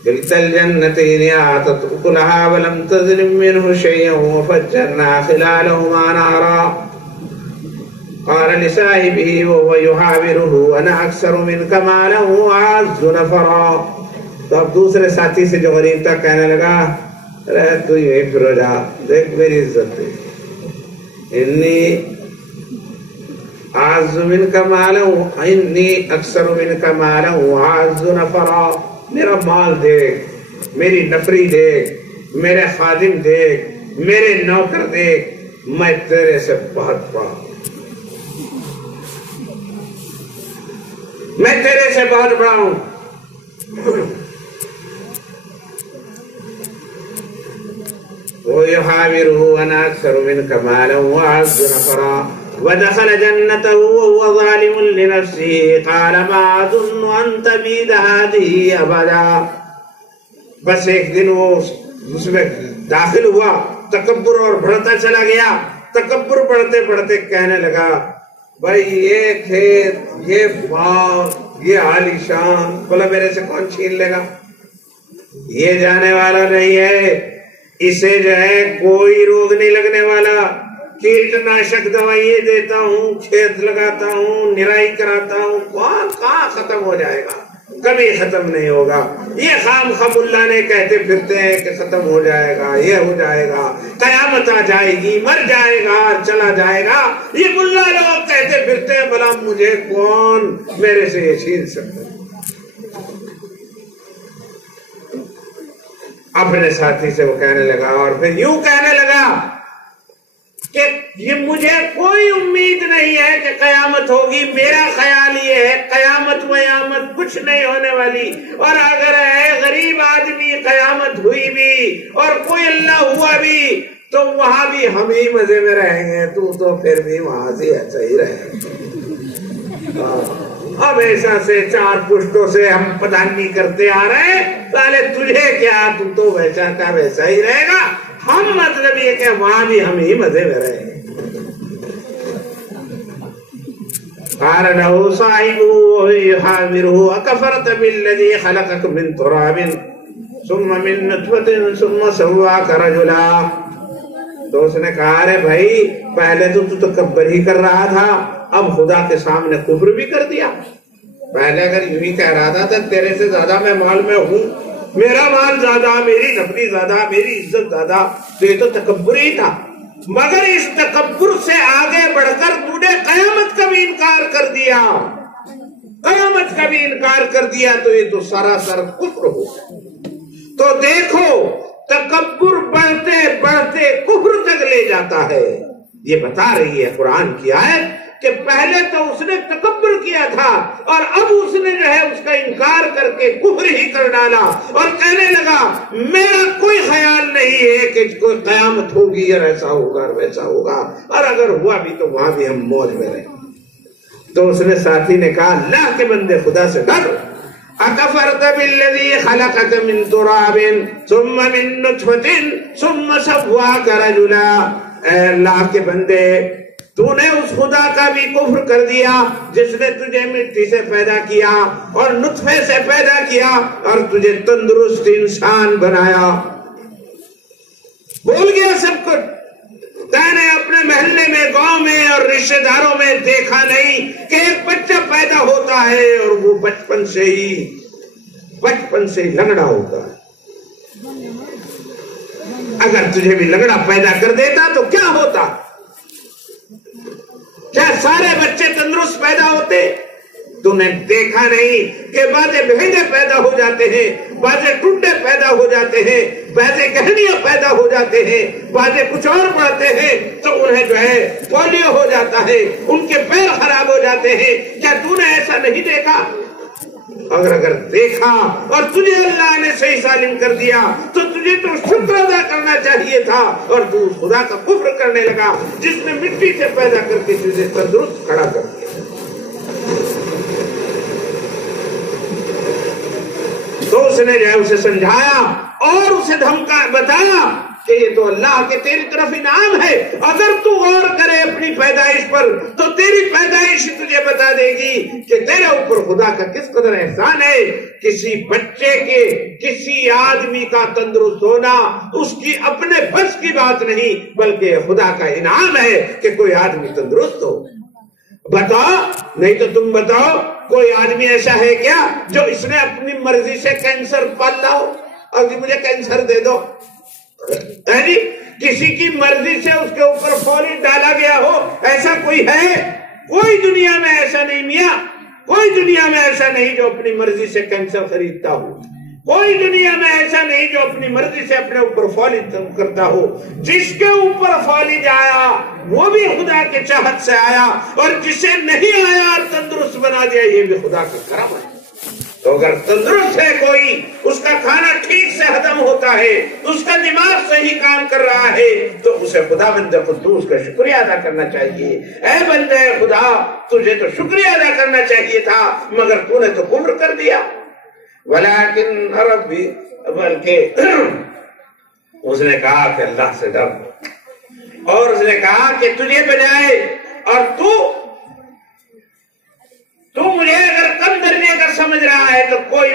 كلتا الجنتين آتت أكلها ولم تظلم منه شيئا وفجرنا خلالهما نهرا قال لصاحبه وهو يحاوره أنا أكثر منك مالا وأعز نفرا. تو اب دوسرے ساتھی سے جو غریب تھا کہنے لگا ارے تو یہی پھر جا, دیکھ میری عزت ہے, انی أعز منك مالا إني أكثر منك مالا وأعز نفرا. میرا مال دیکھ, میری نفری دیکھ, میرے خادم دیکھ, میرے نوکر دیکھ, میں تیرے سے بہت بڑا ہوں, میں تیرے سے بہت بڑا ہوں. وَيُحَاوِرُهُ أَنَا أَكْثَرُ مِنْكَ مَالًا وَأَعَزُّ نَفَرًا وَدَخَلَ جَنَّتَهُ وَهُوَ ظَالِمٌ لِنَفْسِهِ قَالَ مَا أَظُنُّ أَن تَبِيدَ هَٰذِهِ أَبَدًا. بس ایک دن وہ اس میں داخل ہوا, تکبر اور بڑھتا چلا گیا. تکبر بڑھتے بڑھتے کہنے لگا بھائی یہ کھیت, یہ باغ, یہ عالیشان بولا میرے سے کون چھین لے گا, یہ جانے والا نہیں ہے, اسے جو ہے کوئی روگ نہیں لگنے والا. کیٹناشک دوائیں دیتا ہوں, کھیت لگاتا ہوں, نرائی کراتا ہوں, کہاں ختم ہو جائے گا, کبھی ختم نہیں ہوگا. یہ خام خام اللہ نے کہتے پھرتے ہیں کہ ختم ہو جائے گا, یہ ہو جائے گا, قیامت آ جائے گی, مر جائے گا اور چلا جائے گا. یہ ملا لوگ کہتے پھرتے ہیں بھلا مجھے کون میرے سے یہ چھین سکتا. اپنے ساتھی سے وہ کہنے لگا اور پھر یوں کہنے لگا کہ یہ مجھے کوئی امید نہیں ہے کہ قیامت ہوگی. میرا خیال یہ ہے قیامت ویامت کچھ نہیں ہونے والی, اور اگر ہے غریب آدمی قیامت ہوئی بھی اور کوئی اللہ ہوا بھی تو وہاں بھی ہم ہی مزے میں رہیں گے, تو پھر بھی وہاں سے ایسا ہی رہے گا. اب ایسا سے 4 پشتوں سے ہم پدانی کرتے آ رہے ہیں, سالے تجھے کیا, تو ویسا کا ویسا ہی رہے گا. ہم مطلب یہ کہ وہاں بھی ہم ہی مزے میں رہے گے. قال له صاحبه وهو يحاوره أكفرت بالذي خلقك من تراب ثم من نطفة ثم سواك رجلا. تو اس نے کہا ارے بھائی پہلے تو تکبر ہی کر رہا تھا, اب خدا کے سامنے کفر بھی کر دیا. پہلے اگر یوں ہی کہہ رہا تھا تیرے سے زیادہ میں مال میں ہوں, میرا مال زیادہ, میری نفری زیادہ, میری عزت زیادہ, تو یہ تو تکبر ہی تھا. مگر اس تکبر سے آگے بڑھ کر تو نے قیامت کا بھی انکار کر دیا, قیامت کا بھی انکار کر دیا, تو یہ تو سراسر کفر ہو. تو دیکھو تکبر بڑھتے بڑھتے کفر تک لے جاتا ہے. یہ بتا رہی ہے قرآن کی آیت کہ پہلے تو اس نے تکبر کیا تھا اور اب اس نے جو ہے اس کا انکار کر کے کفر ہی کر ڈالا اور کہنے لگا میرا کوئی خیال نہیں ہے کہ کوئی قیامت ہوگی اور ایسا ہوگا اور ویسا ہوگا، اور اگر ہوا بھی تو وہاں بھی ہم موج میں رہیں۔ تو اس نے ساتھی نے کہا اللہ کے بندے خدا سے ڈر، اکفرت بالذی خلقک من تراب ثم من نطفۃ ثم سواک رجلا، اے اللہ کے بندے تو نے اس خدا کا بھی کفر کر دیا جس نے تجھے مٹی سے پیدا کیا اور نطفے سے پیدا کیا اور تجھے تندرست انسان بنایا۔ بھول گیا سب کچھ، میں نے اپنے محلے میں، گاؤں میں اور رشتہ داروں میں دیکھا نہیں کہ ایک بچہ پیدا ہوتا ہے اور وہ بچپن سے ہی لنگڑا ہوتا ہے۔ اگر تجھے بھی لنگڑا پیدا کر دیتا تو کیا ہوتا؟ کیا سارے بچے تندرست پیدا ہوتے؟ تو نے دیکھا نہیں کہ بعضے بھینگے پیدا ہو جاتے ہیں، بعضے ٹنڈے پیدا ہو جاتے ہیں، بعضے گہنیاں پیدا ہو جاتے ہیں، بعضے کچھ اور پڑھتے ہیں تو انہیں جو ہے پولیو ہو جاتا ہے، ان کے پیر خراب ہو جاتے ہیں۔ کیا تو نے ایسا نہیں دیکھا؟ اگر دیکھا اور تجھے اللہ نے صحیح سالم کر دیا تو تجھے تو شکر ادا کرنا چاہیے تھا، اور تو اس خدا کا کفر کرنے لگا جس نے مٹی سے پیدا کر کے تجھے تندرست کھڑا کر دیا۔ تو اس نے جو ہے اسے سمجھایا اور اسے دھمکا بتایا کہ یہ تو اللہ کے تیری طرف انعام ہے، اگر تو غور کرے اپنی پیدائش پر تو تیری پیدائش تجھے بتا دے گی کہ تیرے اوپر خدا کا کس قدر احسان ہے۔ کسی بچے کے، کسی آدمی کا تندرست ہونا اس کی اپنے بس کی بات نہیں، بلکہ خدا کا انعام ہے کہ کوئی آدمی تندرست ہو۔ بتاؤ، نہیں تو تم بتاؤ کوئی آدمی ایسا ہے کیا جو اس نے اپنی مرضی سے کینسر پالا ہو اور مجھے کینسر دے دو؟ کسی کی مرضی سے اس کے اوپر فولیٹ ڈالا گیا ہو، ایسا کوئی ہے؟ کوئی دنیا میں ایسا نہیں میاں، کوئی دنیا میں ایسا نہیں جو اپنی مرضی سے کینسر خریدتا ہو، کوئی دنیا میں ایسا نہیں جو اپنی مرضی سے اپنے اوپر فالج کرتا ہو۔ جس کے اوپر فالج آیا وہ بھی خدا کے چاہت سے آیا، اور جسے نہیں آیا اور تندرست بنا دیا یہ بھی خدا کا کرم ہے۔ تو اگر تندرست ہے کوئی، اس کا کھانا ٹھیک سے ہضم ہوتا ہے، اس کا دماغ صحیح کام کر رہا ہے، تو اسے خدا بندے قدوس کا شکریہ ادا کرنا چاہیے۔ اے بندے خدا، تجھے تو شکریہ ادا کرنا چاہیے تھا مگر تو نے تو کفر کر دیا۔ ولیکن ربی، بلکہ اس نے کہا کہ اللہ سے ڈر، اور اس نے کہا کہ تجھے بجائے اور تو مجھے اگر کم درجے کا سمجھ رہا ہے تو کوئی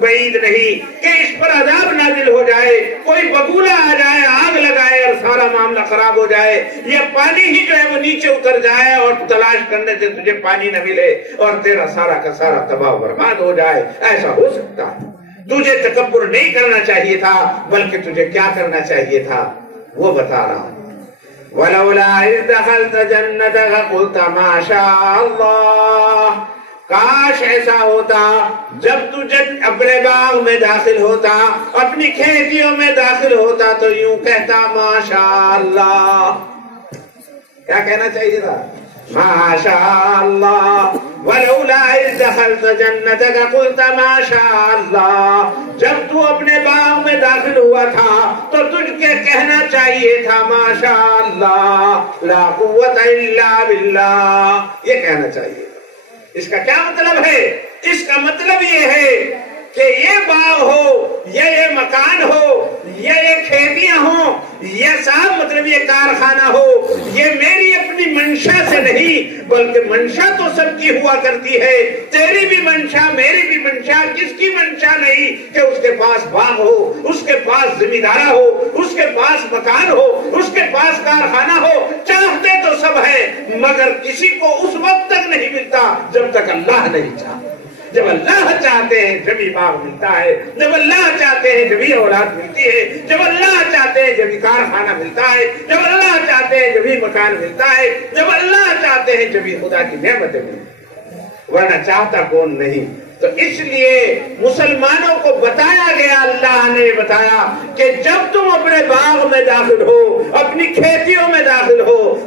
بعید نہیں کہ اس پر عذاب نازل ہو جائے، کوئی بگولا آ جائے، آگ لگائے اور سارا معاملہ خراب ہو جائے، یا پانی ہی جو ہے وہ نیچے اتر جائے اور تلاش کرنے سے تجھے پانی نہ ملے اور تیرا سارا کا سارا تباہ و برباد ہو جائے، ایسا ہو سکتا ہے۔ تجھے تکبر نہیں کرنا چاہیے تھا، بلکہ تجھے کیا کرنا چاہیے تھا وہ بتا رہا ہوں۔ وَلَوْلَا إِذْ دَخَلْتَ جَنَّتَكَ قُلْتَ مَا شَاءَ اللَّهُ، کاش ایسا ہوتا جب تو اپنے باغ میں داخل ہوتا، اپنی کھیتیوں میں داخل ہوتا تو یوں کہتا ماشاء اللہ۔ کیا کہنا چاہیے تھا؟ ماشاء اللہ۔ وَلَوْلَا إِذْ دَخَلْتَ جَنَّتَكَ قُلْتَ مَا شَاءَ اللَّهُ، جب تو اپنے باغ میں داخل ہوا تھا تو تجھ کے کہنا چاہیے تھا ماشاء اللہ، لا قوت الا باللہ، یہ کہنا چاہیے۔ اس کا کیا مطلب ہے؟ اس کا مطلب یہ ہے کہ یہ باغ ہو یا یہ مکان ہو یا یہ کھیتیاں ہوں یا صاحب مطلب یہ کارخانہ ہو، یہ میری اپنی منشا سے نہیں بلکہ منشا تو سب کی ہوا کرتی ہے۔ تیری بھی منشا، میری بھی منشا، کس کی منشا نہیں کہ اس کے پاس باغ ہو، اس کے پاس زمیندارہ ہو، اس کے پاس مکان ہو، اس کے پاس کارخانہ ہو۔ چاہتے تو سب ہیں مگر کسی کو اس وقت تک نہیں ملتا جب تک اللہ نہیں چاہتا۔ جب اللہ چاہتے ہیں جبھی باغ ملتا ہے، جب اللہ چاہتے ہیں جبھی اولاد ملتی ہے، جب اللہ چاہتے ہیں جبھی کارخانہ ملتا ہے، جب اللہ چاہتے ہیں جبھی مکان ملتا ہے، جب اللہ چاہتے ہیں جبھی خدا کی نعمتیں ملتی ہیں، ورنہ چاہتا کون نہیں۔ تو اس لیے مسلمانوں کو بتایا گیا، اللہ نے بتایا کہ جب تم اپنے باغ میں داخل ہو، اپنی کھیتیوں میں داخل ہو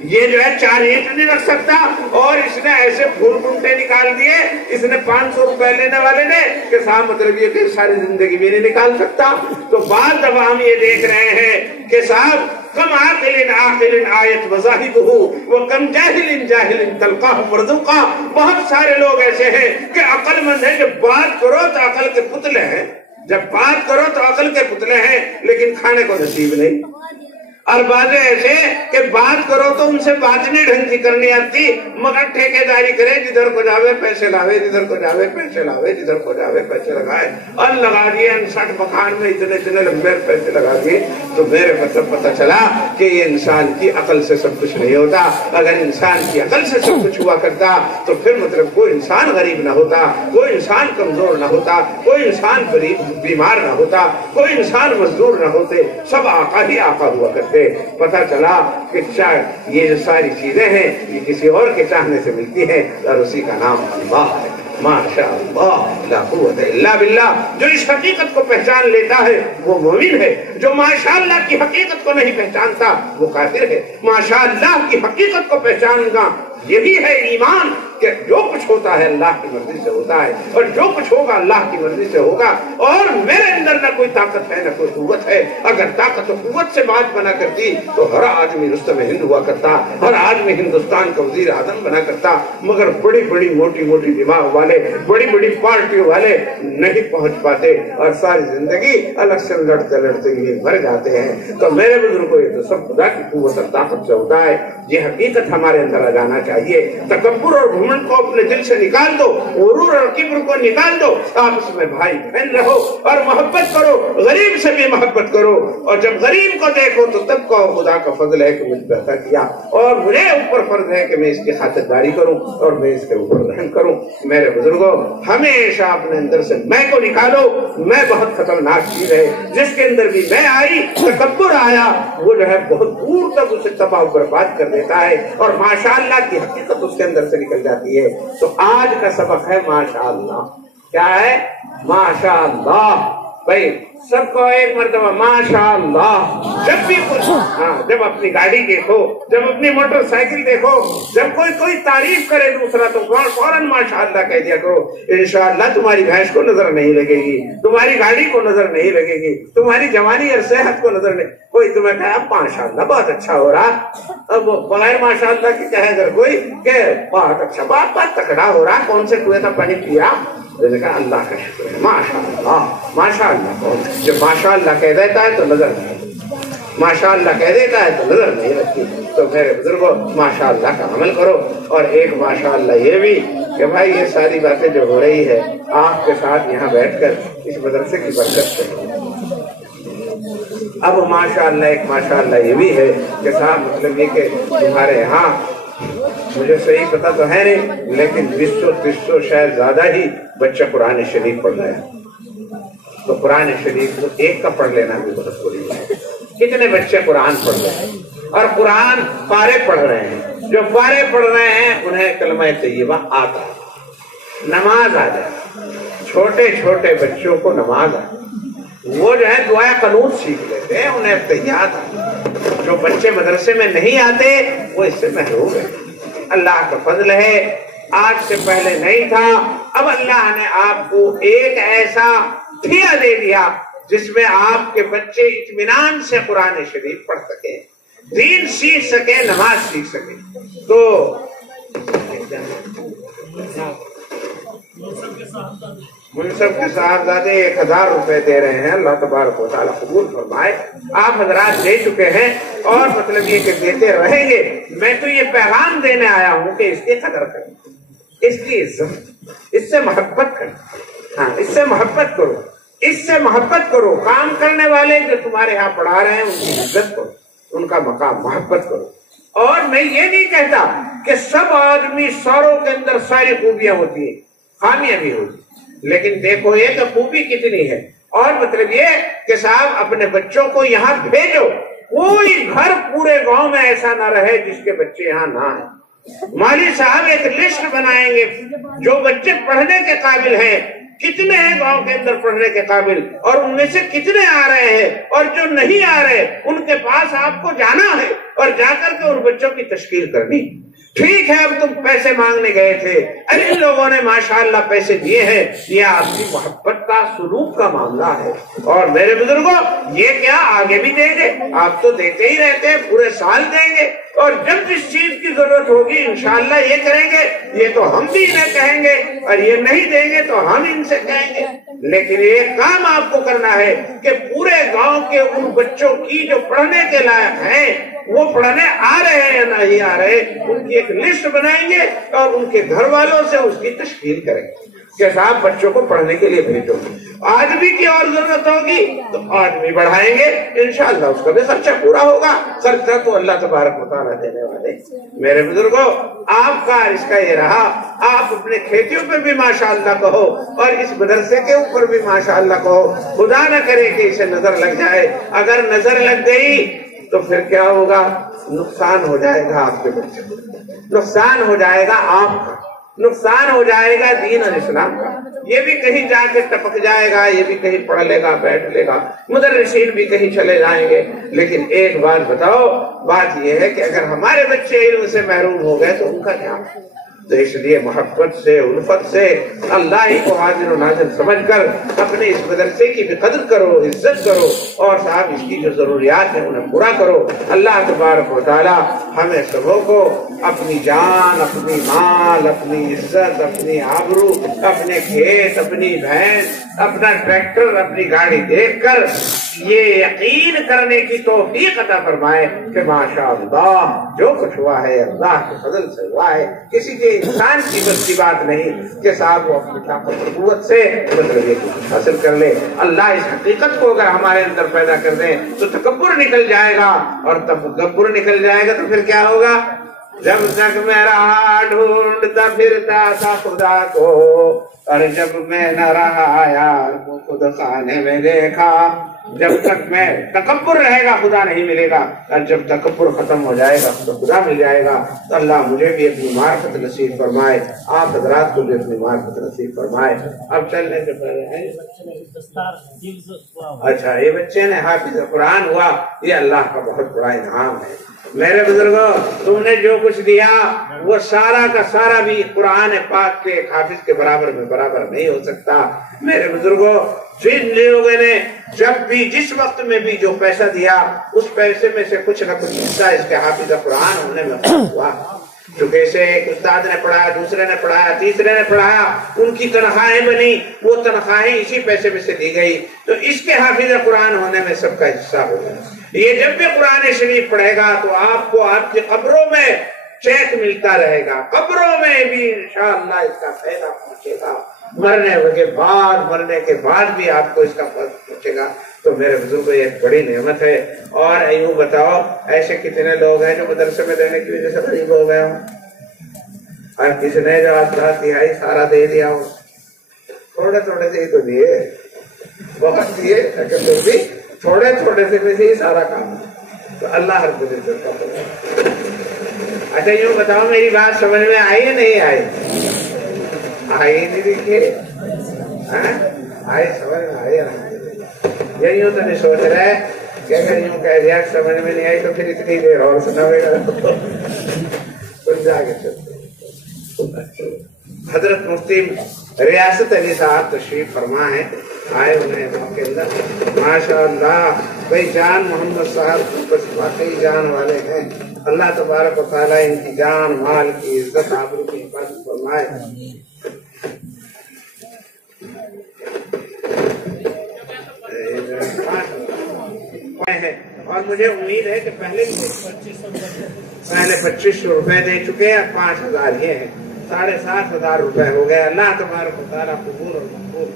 یہ جو ہے 4 اینٹ نہیں رکھ سکتا، اور اس نے ایسے پھول کنٹے نکال دیے، اس نے 500 روپے لینے والے نے کہ صاحب مطلب یہ کہ ساری زندگی بھی نہیں نکال سکتا۔ تو بعض دفعہ ہم یہ دیکھ رہے ہیں کہ صاحب کم عاقل آیت وظاہبہ وکم جاہل جاہل تلقاہ مرزوقا، بہت سارے لوگ ایسے ہیں کہ عقل مند ہیں، جب بات کرو تو عقل کے پتلے ہیں، جب بات کرو تو عقل کے پتلے ہیں، لیکن کھانے کو نصیب نہیں۔ اور بعض ایسے کہ بات کرو تو ان سے بات نہیں ڈھنگ کی کرنی آتی، مگر ٹھیکیداری کرے، جدھر کو جاوے پیسے لاوے، جدھر کو جاوے پیسے لاوے، جدھر کو جاوے پیسے لگائے، اور لگا دیے 60 مکان میں اتنے لمبے پیسے لگا دیے۔ تو میرے مطلب پتہ چلا کہ یہ انسان کی عقل سے سب کچھ نہیں ہوتا۔ اگر انسان کی عقل سے سب کچھ ہوا کرتا تو پھر مطلب کوئی انسان غریب نہ ہوتا، کوئی انسان کمزور نہ ہوتا، کوئی انسان بیمار نہ ہوتا، کوئی انسان مزدور نہ ہوتے، سب آقا ہی آقا ہوا کرتے۔ پتہ چلا کہ یہ جو ساری چیزیں ہیں یہ کسی اور کے چاہنے سے ملتی ہیں، اور اسی کا نام اللہ ہے۔ ماشاء اللہ لا قوت الا باللہ۔ جو اس حقیقت کو پہچان لیتا ہے وہ مومن ہے، جو ماشاء اللہ کی حقیقت کو نہیں پہچانتا وہ کافر ہے۔ ماشاء اللہ کی حقیقت کو پہچاننا یہی ہے ایمان، کہ جو کچھ ہوتا ہے اللہ کی مرضی سے ہوتا ہے، اور جو کچھ ہوگا اللہ کی مرضی سے ہوگا، اور میرے اندر نہ کوئی طاقت ہے نہ کوئی قوت ہے۔ اگر طاقت و قوت سے بات بنا کرتی تو ہر آدمی رستم ہند ہوا کرتا، ہر آدمی ہندوستان کا وزیر اعظم بنا کرتا، مگر بڑی بڑی موٹی موٹی دماغ والے، بڑی بڑی پارٹیوں والے نہیں پہنچ پاتے، اور ساری زندگی الگ سے لڑتے لڑتے یہ مر جاتے ہیں۔ تو میرے بزرگوں یہ تو سب خدا کی قوت اور طاقت سے ہوتا ہے۔ یہ حقیقت ہمارے اندر آ جانا چاہیے۔ تکبر اور گھمنڈ کو اپنے دل سے نکال دو، غرور اور کبر کو نکال دو، آپس میں بھائی بہن رہو اور محبت کرو، غریب سے بھی محبت کرو، اور جب غریب کو دیکھو تو تب کہو خدا کا فضل ہے کہ مجھ پہ عطا کیا، اور مجھے اوپر فرض ہے کہ میں اس کی خاطرداری کروں اور میں اس کے اوپر رحم کروں۔ میرے بزرگوں ہمیشہ اپنے اندر سے میں کو نکالو۔ میں بہت خطرناک چیز ہے، جس کے اندر بھی میں آئی، تکبر آیا، وہ جو ہے بہت دور تک اسے تباہ و برباد کر دیتا ہے، اور ماشاءاللہ کی حقیقت اس کے اندر سے نکل جاتی ہے۔ تو آج کا سبق ہے ماشاءاللہ۔ کیا ہے؟ ماشاءاللہ۔ بھائی سب کو ایک مرتبہ ماشاءاللہ۔ جب بھی کچھ جب اپنی گاڑی دیکھو، جب اپنی موٹر سائیکل دیکھو، جب کوئی تعریف کرے دوسرا تو فوراً ماشاءاللہ کہہ دیا کرو۔ انشاءاللہ تمہاری بھینس کو نظر نہیں لگے گی، تمہاری گاڑی کو نظر نہیں لگے گی، تمہاری جوانی اور صحت کو نظر نہیں۔ کوئی تمہیں کہا ماشاءاللہ بہت اچھا ہو رہا، اب بغیر ماشاءاللہ کی کہے اگر کوئی کہ بہت اچھا، بہت تکڑا ہو رہا، کون سے کنویں کا پانی پیا؟ میں نے کہا اللہ کا شکر ہے، ماشاءاللہ ماشاءاللہ۔ جب ماشاءاللہ کہہ دیتا ہے تو نظر نہیں، ماشاءاللہ کہہ دیتا ہے تو نظر نہیں لگتی۔ تو میرے بزرگوں ماشاءاللہ کا عمل کرو۔ اور ایک ماشاءاللہ یہ بھی کہ بھائی یہ ساری باتیں جو ہو رہی ہے آپ کے ساتھ یہاں بیٹھ کر اس مدرسے کی برکت سے۔ اب ماشاءاللہ ایک ماشاءاللہ یہ بھی ہے کہ صاحب مطلب یہ کہ تمہارے یہاں مجھے صحیح پتا تو ہے نہیں، لیکن 200-300 شاید زیادہ ہی بچہ قرآن شریف پڑھ رہے ہیں۔ تو قرآن شریف کو ایک کا پڑھ لینا بھی بہت بڑی ہے۔ کتنے بچے قرآن پڑھ رہے ہیں اور قرآن پارے پڑھ رہے ہیں؟ جو پارے پڑھ رہے ہیں انہیں کلمہ طیبہ آتا ہے، نماز آ جائے۔ چھوٹے چھوٹے بچوں کو نماز آ جائے، وہ جو ہے دعائے قنوت سیکھ لیتے ہیں، انہیں تحیات آتے۔ جو بچے مدرسے میں نہیں آتے وہ اس سے محروم ہے۔ اللہ کا فضل ہے، آج سے پہلے نہیں تھا، اب اللہ نے آپ کو ایک ایسا دھیا دے دیا جس میں آپ کے بچے اطمینان سے قرآن شریف پڑھ سکے، دین سیکھ سکے، نماز سیکھ سکے۔ تو منصب کے صاحبزادے 1000 روپے دے رہے ہیں، اللہ تبارک و تعالیٰ قبول فرمائے۔ آپ حضرات دے چکے ہیں اور مطلب یہ کہ دیتے رہیں گے۔ میں تو یہ پیغام دینے آیا ہوں کہ اس کی قدر کریں، اس کی عزت، اس سے محبت کریں، ہاں اس سے محبت کرو، اس سے محبت کرو۔ کام کرنے والے جو تمہارے ہاں پڑھا رہے ہیں ان کی عزت کرو، ان کا مقام محبت کرو۔ اور میں یہ نہیں کہتا کہ سب آدمی ساروں کے اندر ساری خوبیاں ہوتی ہیں، خامیاں بھی ہوتی، لیکن دیکھو یہ کہ خوبی کتنی ہے۔ اور مطلب یہ کہ صاحب اپنے بچوں کو یہاں بھیجو، کوئی گھر پورے گاؤں میں ایسا نہ رہے جس کے بچے یہاں نہ ہیں۔ مالی صاحب ایک لسٹ بنائیں گے جو بچے پڑھنے کے قابل ہیں، کتنے ہیں گاؤں کے اندر پڑھنے کے قابل، اور ان میں سے کتنے آ رہے ہیں، اور جو نہیں آ رہے ان کے پاس آپ کو جانا ہے اور جا کر کے ان بچوں کی تشکیل کرنی. ٹھیک ہے اب تم پیسے مانگنے گئے تھے، ان لوگوں نے ماشاءاللہ پیسے دیے ہیں، یہ آپ کی محبت کا سلوک کا معاملہ ہے. اور میرے بزرگوں یہ کیا آگے بھی دیں گے، آپ تو دیتے ہی رہتے ہیں، پورے سال دیں گے، اور جب جس چیز کی ضرورت ہوگی انشاءاللہ یہ کریں گے. یہ تو ہم بھی انہیں کہیں گے، اور یہ نہیں دیں گے تو ہم ان سے کہیں گے. لیکن یہ کام آپ کو کرنا ہے کہ پورے گاؤں کے ان بچوں کی جو پڑھنے کے لائق ہیں، وہ پڑھنے آ رہے ہیں یا نہیں آ رہے، ان کی ایک لسٹ بنائیں گے اور ان کے گھر والوں سے اس کی تشکیل کریں گے کہ صاحب بچوں کو پڑھنے کے لیے بھیجو. آدمی کی اور ضرورت ہوگی تو آدمی بڑھائیں گے، انشاءاللہ اس کا بھی خرچہ پورا ہوگا. خرچہ تو اللہ تبارک و تعالیٰ دینے والے. میرے بزرگوں آپ کا اس کا یہ رہا، آپ اپنے کھیتیوں پہ بھی ماشاءاللہ کہو اور اس مدرسے کے اوپر بھی ماشاءاللہ کہو. خدا نہ کرے کہ اسے نظر لگ جائے، اگر نظر لگ گئی تو پھر کیا ہوگا، نقصان ہو جائے گا آپ کے بچے کو، نقصان ہو جائے گا آپ کا، نقصان ہو جائے گا دین اور اسلام کا. یہ بھی کہیں جا کے ٹپک جائے گا، یہ بھی کہیں پڑھ لے گا بیٹھ لے گا، مدرسین بھی کہیں چلے جائیں گے. لیکن ایک بات بتاؤ، بات یہ ہے کہ اگر ہمارے بچے علم سے محروم ہو گئے تو ان کا کیا؟ تو اس لیے محبت سے، الفت سے، اللہ ہی کو حاضر و ناظر سمجھ کر اپنے اس مدرسے کی بھی قدر کرو، عزت کرو، اور صاحب اس کی جو ضروریات ہیں انہیں پورا کرو. اللہ تبارک و تعالی ہمیں سبوں کو اپنی جان، اپنی مال، اپنی عزت، اپنی آبرو، اپنے کھیت، اپنی بھینس، اپنا ٹریکٹر، اپنی گاڑی دیکھ کر یہ یقین کرنے کی توفیق عطا فرمائے کہ ماشاءاللہ جو کچھ ہوا ہے اللہ کے فضل سے ہوا ہے، کسی کے انسان کی بس کی بات نہیں کہ صاحب وہ اپنی طاقت اور قوت سے مطلب یہ حاصل کر لے. اللہ اس حقیقت کو اگر ہمارے اندر پیدا کر دیں تو تکبر نکل جائے گا، اور تکبر نکل جائے گا تو پھر کیا ہوگا؟ جب تک میں رہا ڈھونڈتا پھرتا تھا خدا کو، اور جب میں نہ رہا یار کو خود خانے میں دیکھا. جب تک میں تکبر رہے گا خدا نہیں ملے گا، اور جب تکبر ختم ہو جائے گا تو خدا مل جائے گا. تو اللہ مجھے بھی اپنی معرفت نصیب فرمائے، آپ حضرات کو بھی اپنی معرفت نصیب فرمائے. اب چلنے سے پہلے اچھا یہ بچے نے حافظ قرآن ہوا، یہ اللہ کا بہت بڑا انعام ہے. میرے بزرگوں تم نے جو کچھ دیا وہ سارا کا سارا بھی قرآن پاک کے حافظ کے برابر میں برابر نہیں ہو سکتا. میرے بزرگوں جن لوگوں نے جب بھی جس وقت میں بھی جو پیسہ دیا اس پیسے میں سے کچھ نہ کچھ حصہ اس کے حافظ قرآن ہونے میں ہوا. چونکہ سے ایک استاد نے پڑھایا، دوسرے نے پڑھایا، تیسرے نے پڑھایا، ان کی تنخواہیں بنی، وہ تنخواہیں اسی پیسے میں سے دی گئی، تو اس کے حافظ قرآن ہونے میں سب کا حصہ ہو گیا. یہ جب بھی قرآن شریف پڑھے گا تو آپ کو آپ کی قبروں میں چیک ملتا رہے گا، قبروں میں بھی انشاءاللہ اس کا فائدہ پہنچے گا، مرنے کے بعد بھی آپ کو اس کا فائدہ پہنچے گا. تو میرے بزرگوں یہ ایک بڑی نعمت ہے. اور یوں بتاؤ ایسے کتنے لوگ ہیں جو مدرسے میں دینے کی وجہ سے غریب ہو گئے ہوں، اور کسی نے جو آسرا تہائی سارا دے دیا ہو، تھوڑے تھوڑے سے ہی تو دیے، بہت دیے لیکن پھر بھی تھوڑے تھوڑے سے ہی سارا کام. تو اللہ ہر کو دل کرتا. اچھا یوں بتاؤ میری بات سمجھ میں آئی یا نہیں آئی؟ آئی نہیں دیکھیے، آئی سمجھ میں آئی. یہی تو نہیں سوچ رہے کہ اگر یوں کہہ دیا سمجھ میں نہیں آئی تو پھر اتنی دیر اور سنا ہوئے گا. کچھ آگے چلتے. حضرت مفتی ریاست علی صاحب تشریف فرما ہے، آئے انہیں کے اندر ماشاءاللہ بھائی جان محمد صاحب بس واقعی جان والے ہیں. اللہ تبارک و تعالیٰ ان کی جان مال کی عزت آبرو کی حفاظت فرمائے. اور مجھے امید ہے کہ پہلے 2500 روپے دے چکے ہیں، 5000 یہ ہیں، 7500 روپے ہو گئے. اللہ تبارک و تعالیٰ قبول اور مقبول.